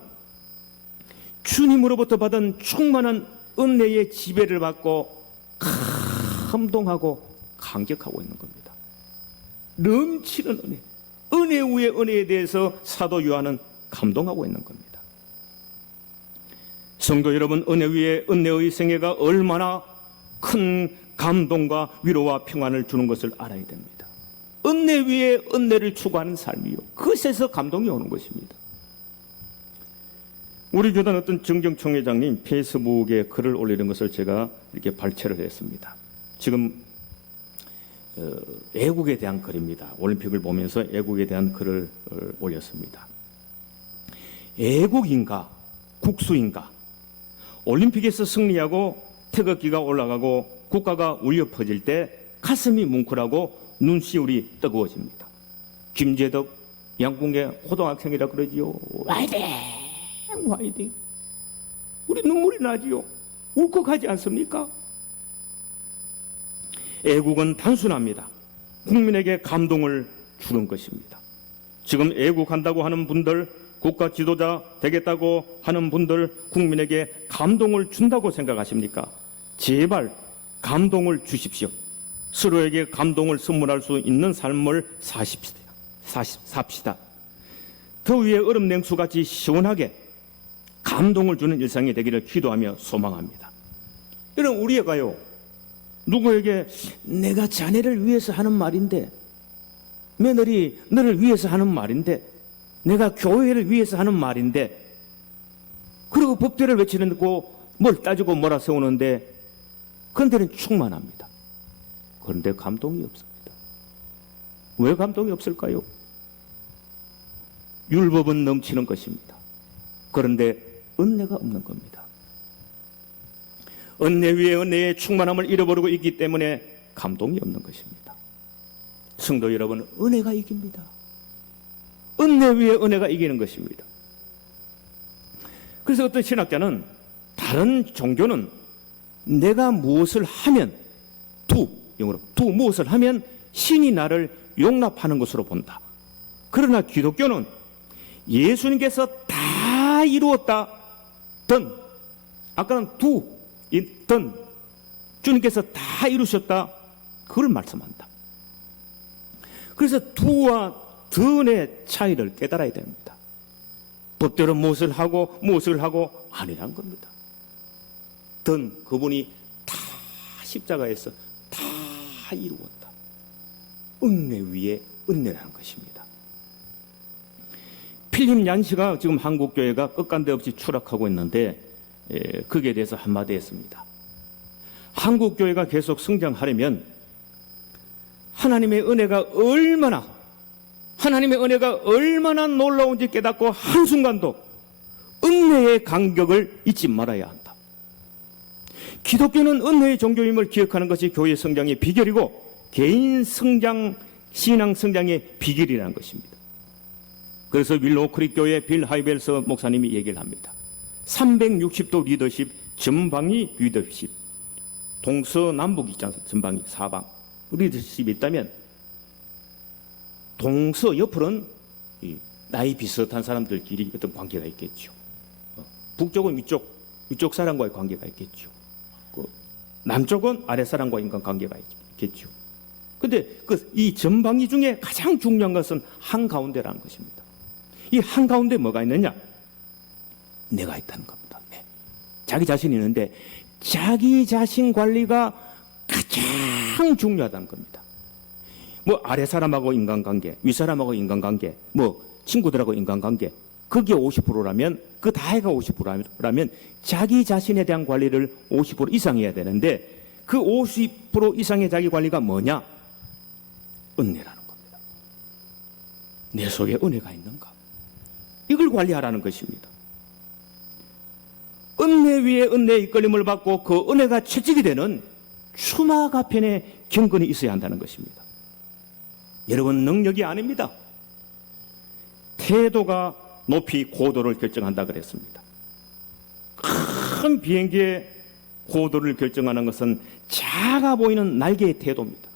주님으로부터 받은 충만한 은혜의 지배를 받고 감동하고 감격하고 있는 겁니다. 넘치는 은혜, 은혜 위에 은혜에 대해서 사도 요한은 감동하고 있는 겁니다. 성도 여러분, 은혜 위에 은혜의 생애가 얼마나 큰 감동과 위로와 평안을 주는 것을 알아야 됩니다. 은혜 위에 은혜를 추구하는 삶이요. 그것에서 감동이 오는 것입니다. 우리 교단 어떤 정경총회장님 페이스북에 글을 올리는 것을 제가 이렇게 발췌를 했습니다. 지금 애국에 대한 글입니다. 올림픽을 보면서 애국에 대한 글을 올렸습니다. 애국인가 국수인가? 올림픽에서 승리하고 태극기가 올라가고 국가가 울려 퍼질 때 가슴이 뭉클하고 눈시울이 뜨거워집니다. 김재덕 양궁의 고등학생이라 그러지요. 화이팅! 화이팅! 우리 눈물이 나지요. 울컥하지 않습니까? 애국은 단순합니다. 국민에게 감동을 주는 것입니다. 지금 애국한다고 하는 분들, 국가 지도자 되겠다고 하는 분들, 국민에게 감동을 준다고 생각하십니까? 제발 감동을 주십시오. 서로에게 감동을 선물할 수 있는 삶을 삽시다. 더위에 얼음 냉수같이 시원하게 감동을 주는 일상이 되기를 기도하며 소망합니다. 이런 우리 애가요, 누구에게 내가 자네를 위해서 하는 말인데, 며느리 너를 위해서 하는 말인데, 내가 교회를 위해서 하는 말인데, 그리고 법대를 외치는 거 뭘 따지고 몰아세우는데, 그런데는 충만합니다. 그런데 감동이 없습니다. 왜 감동이 없을까요? 율법은 넘치는 것입니다. 그런데 은혜가 없는 겁니다. 은혜 위에 은혜의 충만함을 잃어버리고 있기 때문에 감동이 없는 것입니다. 성도 여러분, 은혜가 이깁니다. 은혜 위에 은혜가 이기는 것입니다. 그래서 어떤 신학자는 다른 종교는 내가 무엇을 하면 영어로 무엇을 하면 신이 나를 용납하는 것으로 본다. 그러나 기독교는 예수님께서 다 이루었다. 아까는 주님께서 다 이루셨다. 그걸 말씀한다. 그래서 두와 던의 차이를 깨달아야 됩니다. 법대로 무엇을 하고 아니란 겁니다. 그분이 다 십자가에서 다 이루었다. 은혜 위에 은혜라는 것입니다. 필립 얀시가 지금 한국교회가 끝간데 없이 추락하고 있는데 거기에 대해서 한마디 했습니다. 한국교회가 계속 성장하려면 하나님의 은혜가 얼마나 놀라운지 깨닫고 한순간도 은혜의 간격을 잊지 말아야 한다. 기독교는 은혜의 종교임을 기억하는 것이 교회 성장의 비결이고 개인 성장, 신앙 성장의 비결이라는 것입니다. 그래서 윌로우 크릭 교회 빌 하이벨스 목사님이 얘기를 합니다. 360도 리더십, 전방위 리더십, 동서남북 있잖아요. 전방위, 사방 리더십이 있다면 동서 옆으로는 나이 비슷한 사람들끼리 어떤 관계가 있겠죠. 북쪽은 위쪽 사람과의 관계가 있겠죠. 남쪽은 아래 사람과 인간 관계가 있겠죠. 근데 이 전방위 중에 가장 중요한 것은 한가운데라는 것입니다. 이 한가운데 뭐가 있느냐? 내가 있다는 겁니다. 네. 자기 자신이 있는데 자기 자신 관리가 가장 중요하다는 겁니다. 뭐 아래 사람하고 인간관계, 위 사람하고 인간관계, 뭐 친구들하고 인간관계, 그게 50%라면 그 다해가 50%라면 자기 자신에 대한 관리를 50% 이상 해야 되는데 그 50% 이상의 자기 관리가 뭐냐? 은혜라는 겁니다. 내 속에 은혜가 있는가? 이걸 관리하라는 것입니다. 은혜 위에 은혜의 이끌림을 받고 그 은혜가 채찍이 되는 추마가편의 경건이 있어야 한다는 것입니다. 여러분, 능력이 아닙니다. 태도가 높이 고도를 결정한다 그랬습니다. 큰 비행기의 고도를 결정하는 것은 작아 보이는 날개의 태도입니다.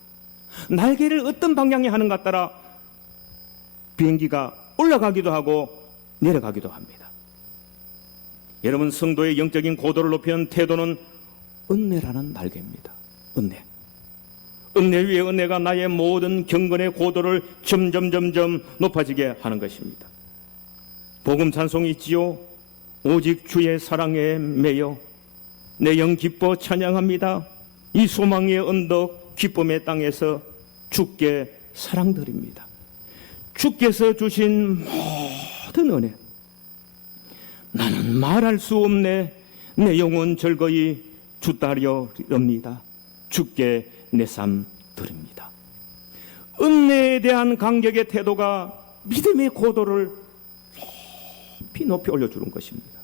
날개를 어떤 방향에 하는가 따라 비행기가 올라가기도 하고 내려가기도 합니다. 여러분, 성도의 영적인 고도를 높이는 태도는 은혜라는 날개입니다. 은혜 위에 은혜가 나의 모든 경건의 고도를 점점 높아지게 하는 것입니다. 복음 찬송이 있지요. 오직 주의 사랑에 매여 내 영 기뻐 찬양합니다. 이 소망의 언덕 기쁨의 땅에서 주께 사랑드립니다. 주께서 주신 모든 은혜, 나는 말할 수 없네. 내 영혼 즐거이 주 따르렵니다. 주께 내 삶 드립니다. 은혜에 대한 감격의 태도가 믿음의 고도를 높이 올려주는 것입니다.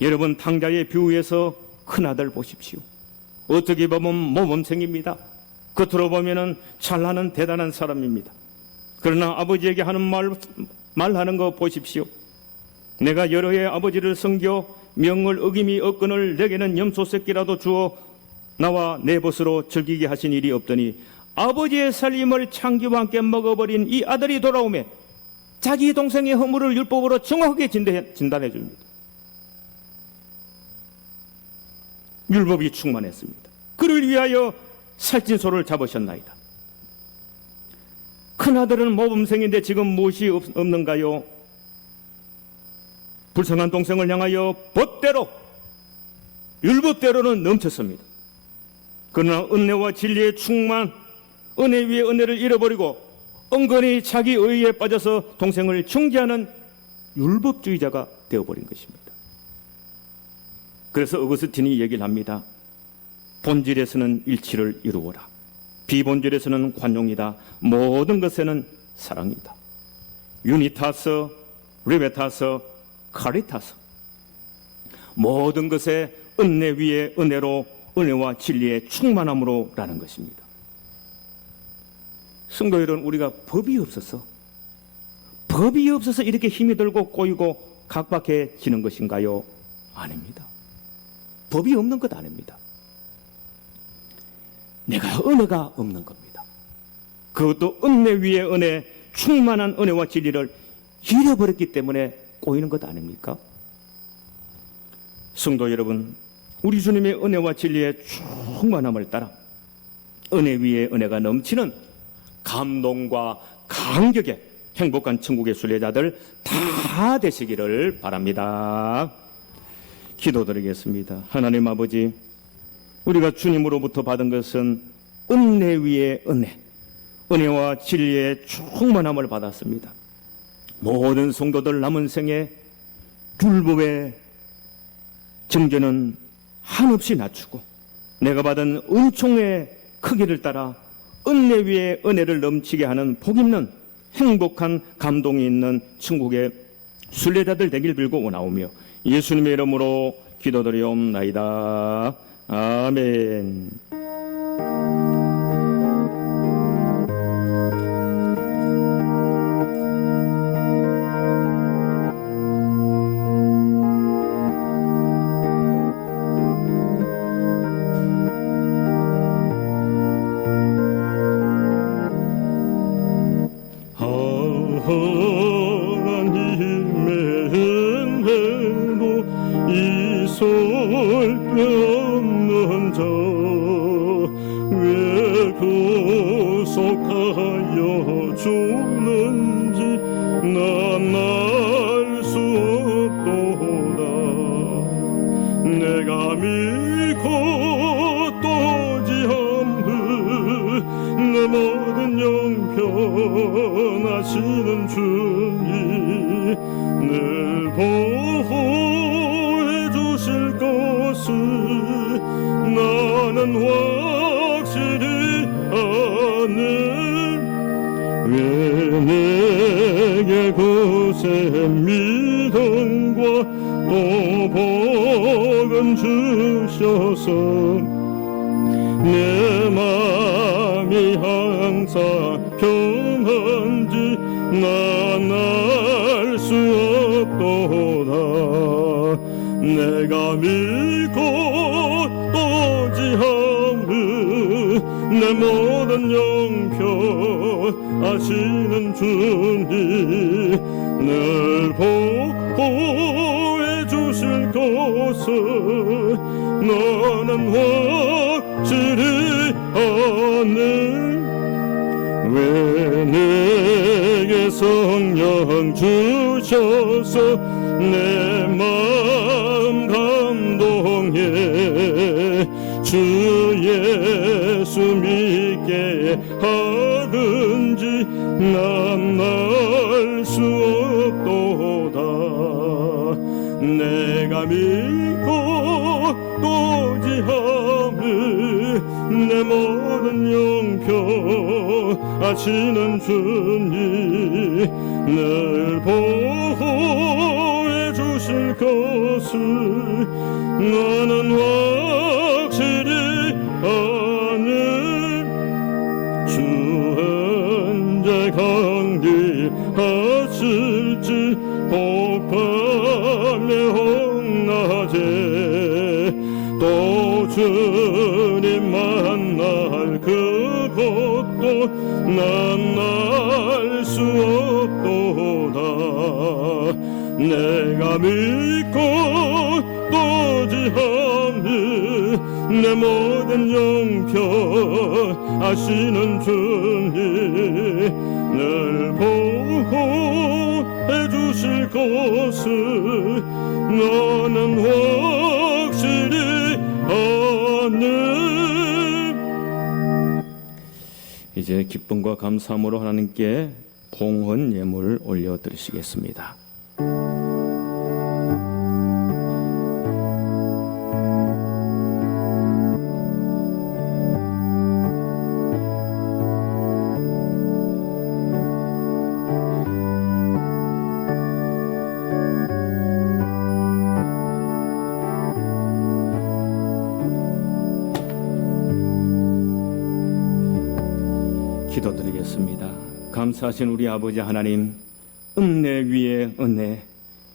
여러분, 탕자의 비유에서 큰아들 보십시오. 어떻게 보면 모범생입니다. 겉으로 보면 잘나는 대단한 사람입니다. 그러나 아버지에게 하는 말하는 거 보십시오. 내가 여러 해 아버지를 섬겨 명을 어김이 없거늘 내게는 염소 새끼라도 주어 나와 내 벗으로 즐기게 하신 일이 없더니 아버지의 살림을 창기와 함께 먹어버린 이 아들이 돌아오매 자기 동생의 허물을 율법으로 정확하게 진단해 줍니다. 율법이 충만했습니다. 그를 위하여 살찐소를 잡으셨나이다. 큰아들은 모범생인데 지금 무엇이 없는가요? 불쌍한 동생을 향하여 법대로, 율법대로는 넘쳤습니다. 그러나 은혜와 진리의 충만, 은혜 위에 은혜를 잃어버리고 은근히 자기 의에 빠져서 동생을 중재하는 율법주의자가 되어버린 것입니다. 그래서 어거스틴이 얘기를 합니다. 본질에서는 일치를 이루어라. 비본질에서는 관용이다. 모든 것에는 사랑이다. 유니타스, 리베타스, 카리타스. 모든 것에 은혜 위에 은혜로, 은혜와 진리의 충만함으로라는 것입니다. 성도 여러분, 우리가 법이 없어서 이렇게 힘이 들고 꼬이고 각박해지는 것인가요? 아닙니다. 법이 없는 것 아닙니다. 내가 은혜가 없는 겁니다. 그것도 은혜 위에 은혜, 충만한 은혜와 진리를 잃어버렸기 때문에 꼬이는 것 아닙니까? 성도 여러분, 우리 주님의 은혜와 진리의 충만함을 따라 은혜 위에 은혜가 넘치는 감동과 감격의 행복한 천국의 순례자들 다 되시기를 바랍니다. 기도드리겠습니다. 하나님 아버지, 우리가 주님으로부터 받은 것은 은혜 위에 은혜, 은혜와 진리의 충만함을 받았습니다. 모든 성도들 남은 생에 율법의 정죄는 한없이 낮추고 내가 받은 은총의 크기를 따라 은혜 위에 은혜를 넘치게 하는 복있는 행복한 감동이 있는 천국의 순례자들 되길 빌고 원하오며 예수님의 이름으로 기도드리옵나이다. 아멘. 하나님의 은혜로 이솔 없는 자 왜 구속하여 주는지 난 알 수 없도다. 내가 믿고 또 지함을 내 모든 영편 하시는 주님 늘 보호해 주실 것을 나는 확실히 아는 왜 내게 구세 믿음과 또 복은 주셔서 내 마음이 항상 평안지 난 알 수 없도다. 내가 믿고 또 지함을 내 모든 영편 아시는 주님 늘 보호해 주실 것을 나는 확실히 아는 왜 내게 성령 주셔서 내 마음 감동해 주 예수 믿게 하라. 만날 수 없도다. 내가 믿고 고지함을 내 모든 용표하시는 주님 늘 보호해 주실 것을 나는 확실히 아는. 주 언제 강림하실지 혹밤에 혹낮에 또 주님 만날 그것도 난 알 수 없도다. 내가 믿고 고지함이 내 모든 용표하시는 주님 늘 보호해 주실 것을 나는 확실히 아는. 이제 기쁨과 감사함으로 하나님께 봉헌 예물을 올려드리시겠습니다. 기도드리겠습니다. 감사하신 우리 아버지 하나님, 은혜 위에 은혜,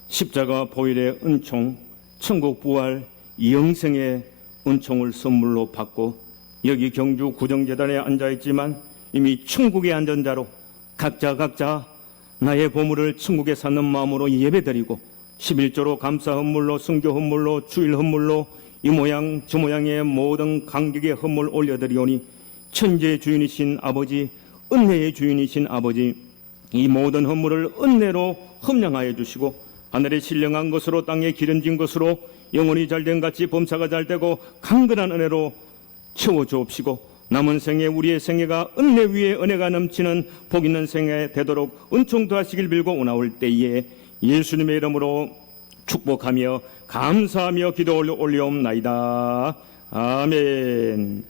십자가 보혈의 은총, 천국 부활, 영생의 은총을 선물로 받고 여기 경주 구정재단에 앉아있지만 이미 천국에 앉은 자로 각자 나의 보물을 천국에 쌓는 마음으로 예배드리고 11조로 감사 헌물로, 성교 헌물로, 주일 헌물로 이 모양 저 모양의 모든 감격의 헌물 올려드리오니 천지의 주인이신 아버지, 은혜의 주인이신 아버지, 이 모든 헌물을 은혜로 험량하여 주시고 하늘에 신령한 것으로 땅에 기름진 것으로 영혼이 잘된 같이 범사가 잘되고 강건한 은혜로 채워주옵시고 남은 생에 우리의 생애가 은혜 위에 은혜가 넘치는 복 있는 생애 되도록 은총 더하시길 빌고 오나올 때에 예수님의 이름으로 축복하며 감사하며 기도 올려옵나이다. 아멘.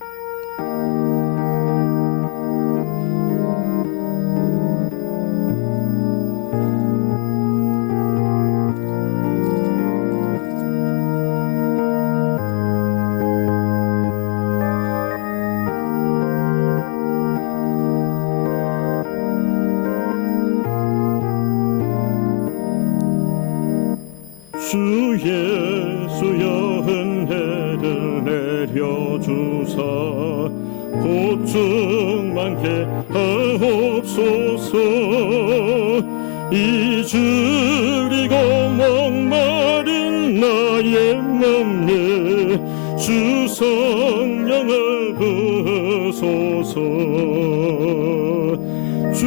주 예수여 은혜를 내려주사 고충 많게 하옵소서. 잊으리고 목마른 나의 맘에 주 성령을 부으소서. 주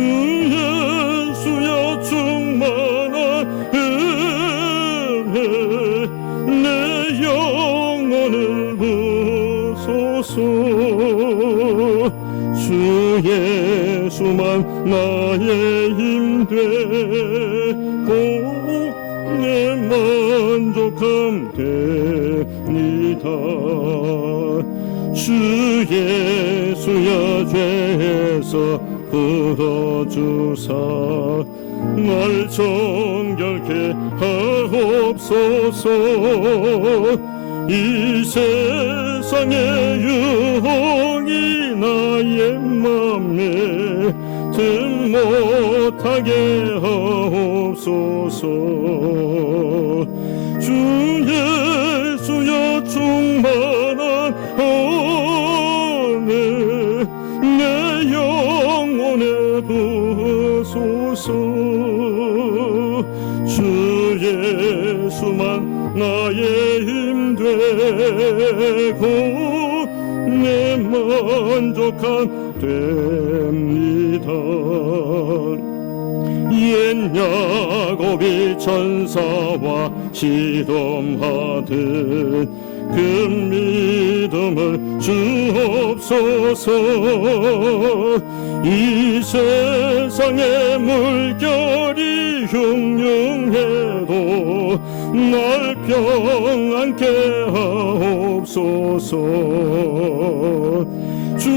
예수여 충만한 내 영혼을 부소서. 주 예수만 나의 힘되고 내 만족함 됩니다. 주 예수여 죄에서 풀어주사 날 정결케 하옵소서. 이 세상의 유혹이 나의 맘에 든 못하게 하옵소서. 주 예수여 충만한 은혜 내 영혼에 부으소서. 주 예수만 나의 힘되고 내 만족함 됩니다. 옛 야곱이 천사와 시dom하듯 그 믿음을 주옵소서. 이 세상의 물결이 흉흉해도 날 평안케 하옵소서. 주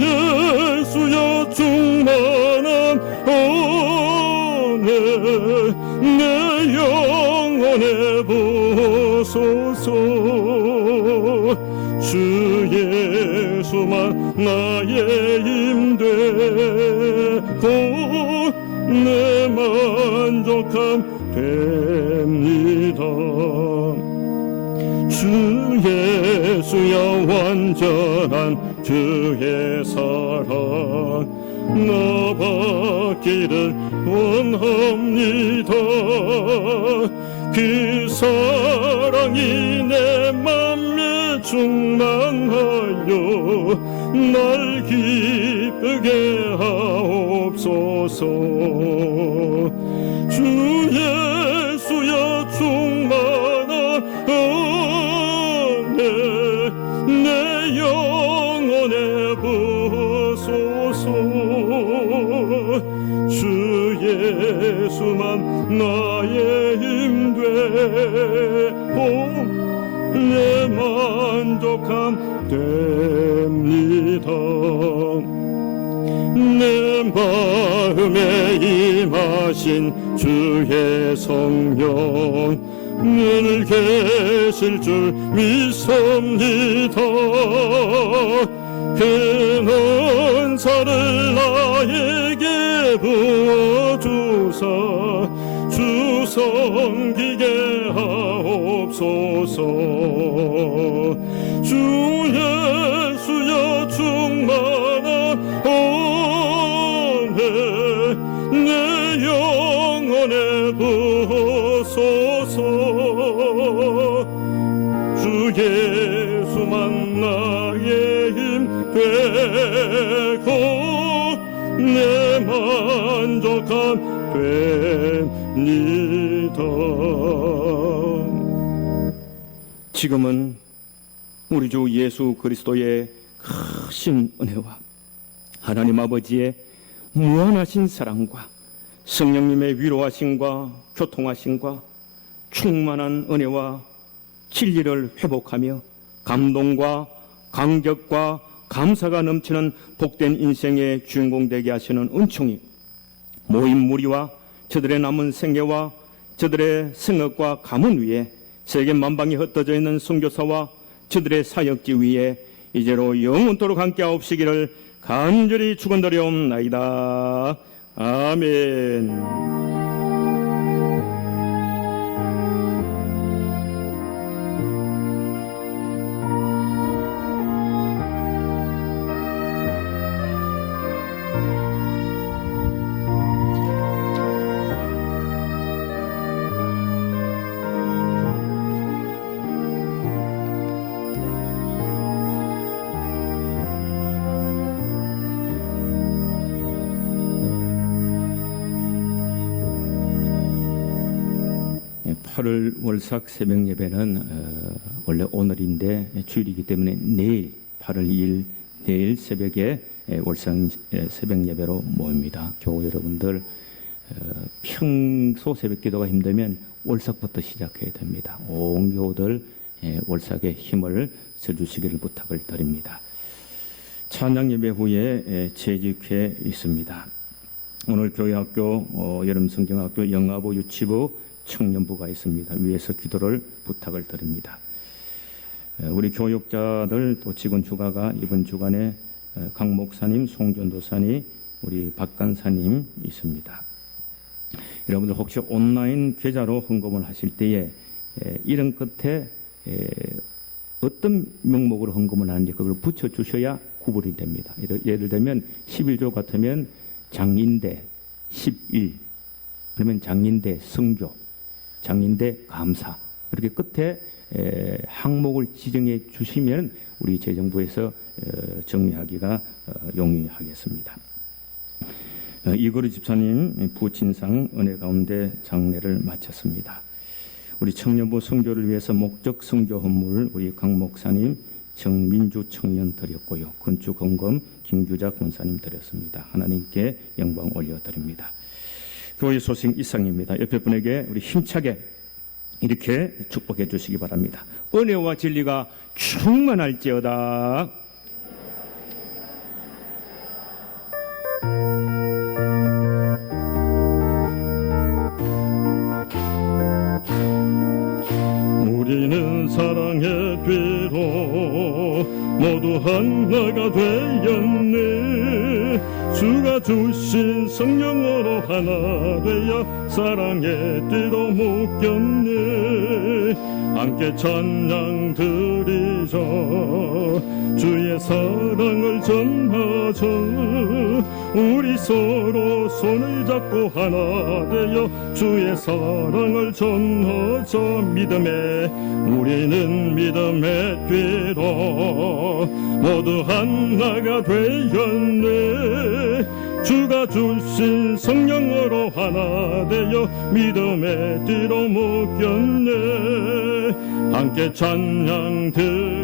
예수여 충만한 은혜 내 영혼에 부소서. 주 예수만 나의 힘되고 내 만족함 됩니다. 주 예수여 완전한 주의 사랑 나 받기를 원합니다. 그 사랑이 내 맘에 충만하여 날 기쁘게 하옵소서. 주 예수여 충만한 은혜 내 영혼에 부소서. 주 예수만 나의 힘되고 내 만족함 됩니다. 내 마음에 임하신 주의 성령 늘 계실 줄 믿습니다. 그 은사를 나에게 부어주사 주 섬기게 하옵소서. 주 예수여 충만한 은혜 내 영혼에 부어소서. 주 예수만 나의 힘 되고 내 만족함 됩니다. 지금은 우리 주 예수 그리스도의 크신 은혜와 하나님 아버지의 무한하신 사랑과 성령님의 위로하심과 교통하심과 충만한 은혜와 진리를 회복하며 감동과 감격과 감사가 넘치는 복된 인생의 주인공 되게 하시는 은총이 모인 무리와 저들의 남은 생애와 저들의 생업과 가문 위에 세계 만방에 흩어져 있는 선교사와 저들의 사역지 위에 이제로 영원토록 함께 하옵시기를 간절히 축원드리옵나이다. 아멘. 예, 8월 월삭 새벽 예배는 원래 오늘인데 주일이기 때문에 내일 8월 2일 내일 새벽에 월삭 새벽 예배로 모입니다. 교우 여러분들 평소 새벽 기도가 힘들면 월삭부터 시작해야 됩니다. 온 교우들 월삭에 힘을 써주시기를 부탁을 드립니다. 찬양 예배 후에 재직회 있습니다. 오늘 교회학교 여름성경학교 영아부 유치부 청년부가 있습니다. 위에서 기도를 부탁을 드립니다. 우리 교육자들 또 직원 주가가 이번 주간에 강 목사님, 송전도사님, 우리 박 간사님 있습니다. 여러분들 혹시 온라인 계좌로 헌금을 하실 때에 이름 끝에 어떤 명목으로 헌금을 하는지 그걸 붙여주셔야 구분이 됩니다. 예를 들면 11조 같으면 장인대 11, 그러면 장인대 성교, 장인대 감사, 이렇게 끝에 항목을 지정해 주시면 우리 재정부에서 정리하기가 용이하겠습니다. 이거리 집사님 부친상 은혜 가운데 장례를 마쳤습니다. 우리 청년부 선교를 위해서 목적 선교 헌물 우리 강 목사님 정민주 청년 드렸고요. 건축 헌금 김규자 권사님 드렸습니다. 하나님께 영광 올려드립니다. 교회 소식 이상입니다. 옆에 분에게 우리 힘차게 이렇게 축복해 주시기 바랍니다. 은혜와 진리가 충만할지어다. 우리는 사랑의 뒤로 모두 하나가 되었네. 주가 주신 성령으로 하나 되어 사랑의 뒤로 묶였네. 함께 찬양 드리죠. 주의 사랑을 전하죠. 우리 서로 손을 잡고 하나 되어 주의 사랑을 전하죠. 믿음에 우리는 믿음의 뒤로 모두 하나가 되었네. 주가 주신 성령으로 하나 되어 믿음의 뒤로 묶였네. 함께 찬양 드리죠.